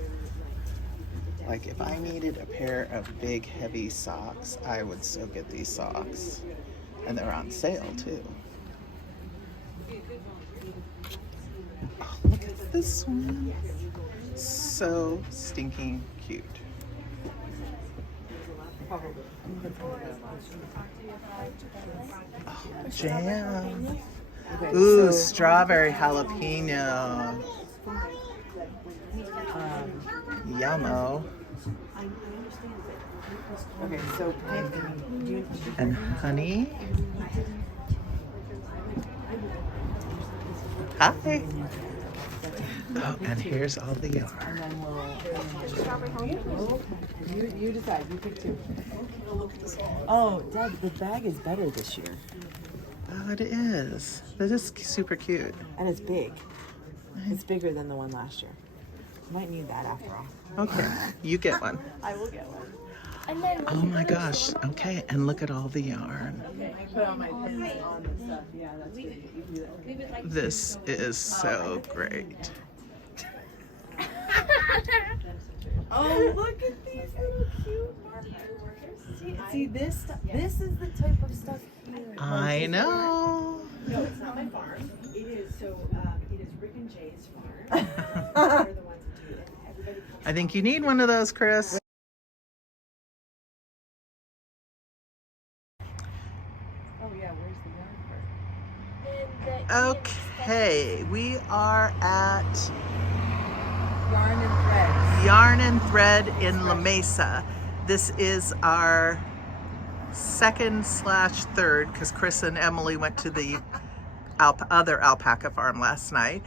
Like if I needed a pair of big heavy socks, I would so get these socks. And they're on sale too. Oh, look at this one. So stinking cute. Oh, jam. Ooh, strawberry jalapeno. Yummo. Okay, so And honey. Hi. Oh, and here's all the yarn. you decide. You pick two. Oh, Dad, the bag is better this year. Oh, it is. That is super cute. And it's big. It's bigger than the one last year. Might need that after all. Okay, you get one. I will get one. Oh my gosh. Okay, and look at all the yarn. I put all my pins on and stuff. Yeah, that's good. You do that. This is so great. Oh, look at these little cute markers. See this is the type of stuff here. I know. No, it's not my farm. It is it is Rick and Jay's farm. They're the ones that do it. Everybody comes. I think you need one of those, Chris. Oh yeah, where's the yarn part? Okay, we are at Yarn and thread. Yarn and Thread in La Mesa. This is our second/third, because Chris and Emily went to the other alpaca farm last night,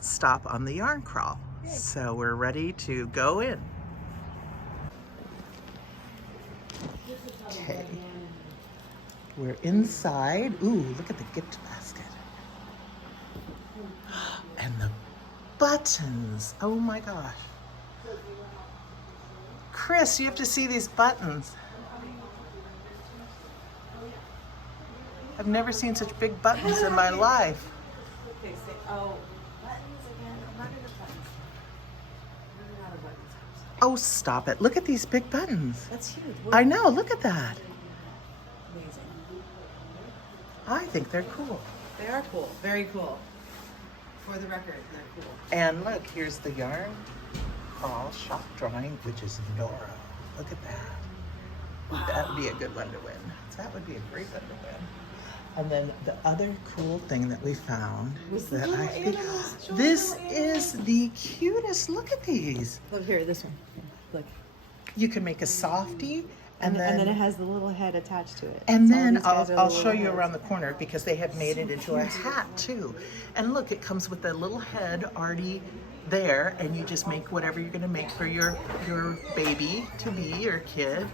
stop on the yarn crawl. So we're ready to go in. Okay. We're inside. Ooh, look at the gift basket. And the buttons. Oh my gosh. Chris, you have to see these buttons. I've never seen such big buttons in my life. Okay, say, oh, buttons again. I'm not into buttons. I'm not a buttons person. Oh, stop it. Look at these big buttons. That's huge. I know, look at that. Amazing. I think they're cool. They are cool. Very cool. For the record, they're cool. And look, here's the yarn crawl shop drawing, which is Nora. Look at that. Wow. That would be a good one to win. That would be a great one to win. And then the other cool thing that we found that I think this is the cutest. Look at these. Look here, this one. Look. You can make a softie. And then it has the little head attached to it. And So then all these guys are I'll little show you heads. around the corner because they have made it into a hat too. And look, it comes with a little head already there, and you just make whatever you're going to make for your baby to be, your kid.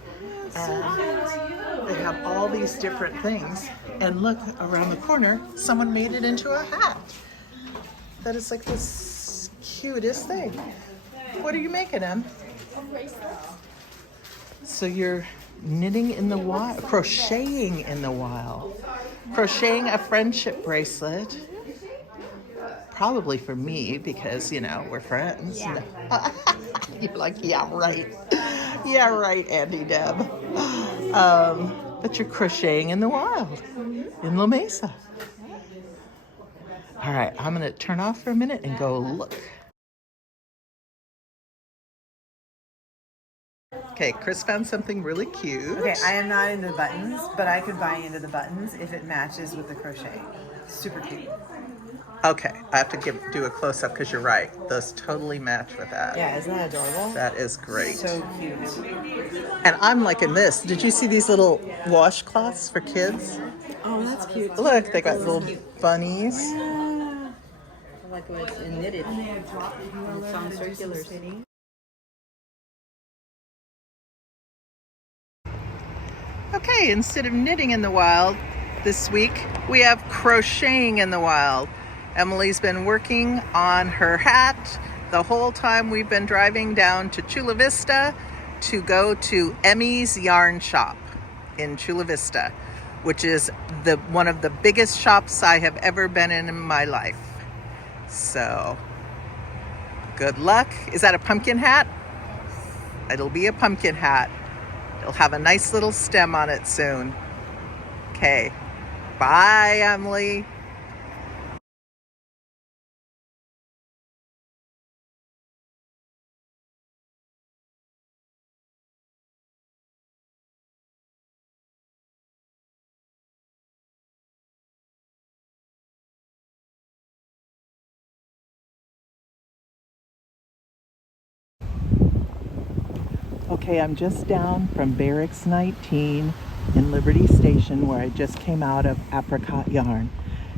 And they have all these different things. And look, around the corner, someone made it into a hat. That is like this cutest thing. What are you making, Em? So you're knitting in the wild, crocheting in the wild. Crocheting a friendship bracelet. Probably for me because, you know, we're friends. Yeah. You're like, yeah, right. Yeah, right, Andy Deb. But you're crocheting in the wild, in La Mesa. All right, I'm going to turn off for a minute and go look. Okay, Chris found something really cute. Okay, I am not into buttons, but I could buy into the buttons if it matches with the crochet. Super cute. Okay, I have to do a close-up because you're right. Those totally match with that. Yeah, isn't that adorable? That is great. So cute. And I'm liking this. Did you see these little washcloths for kids? Oh, that's cute. Look, they got little bunnies. I like when it's knitted. Some circulars. Okay, instead of knitting in the wild this week, we have crocheting in the wild. Emily's been working on her hat the whole time we've been driving down to Chula Vista to go to Emmy's Yarn Shop in Chula Vista, which is one of the biggest shops I have ever been in my life. So, good luck. Is that a pumpkin hat? It'll be a pumpkin hat. It'll have a nice little stem on it soon. Okay, bye, Emily. Okay, I'm just down from Barracks 19 in Liberty Station where I just came out of apricot yarn.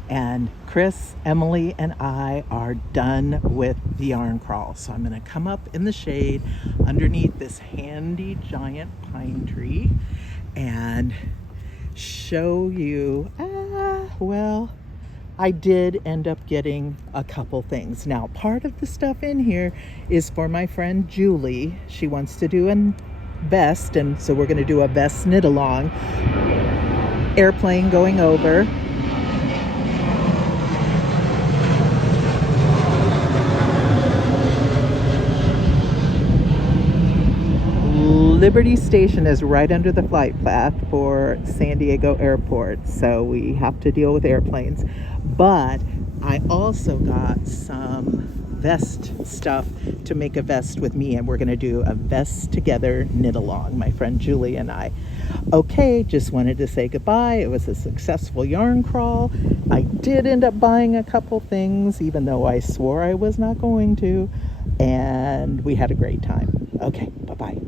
And Chris, Emily, and I are done with the yarn crawl. So I'm gonna come up in the shade underneath this handy giant pine tree and show you, well, I did end up getting a couple things. Now, part of the stuff in here is for my friend Julie. She wants to do a vest, and so we're going to do a vest knit along. Airplane going over. Liberty Station is right under the flight path for San Diego Airport, so we have to deal with airplanes. But I also got some vest stuff to make a vest with me, and we're going to do a vest together knit along, my friend Julie and I. Okay, just wanted to say goodbye. It was a successful yarn crawl. I did end up buying a couple things, even though I swore I was not going to, and we had a great time. Okay, bye-bye.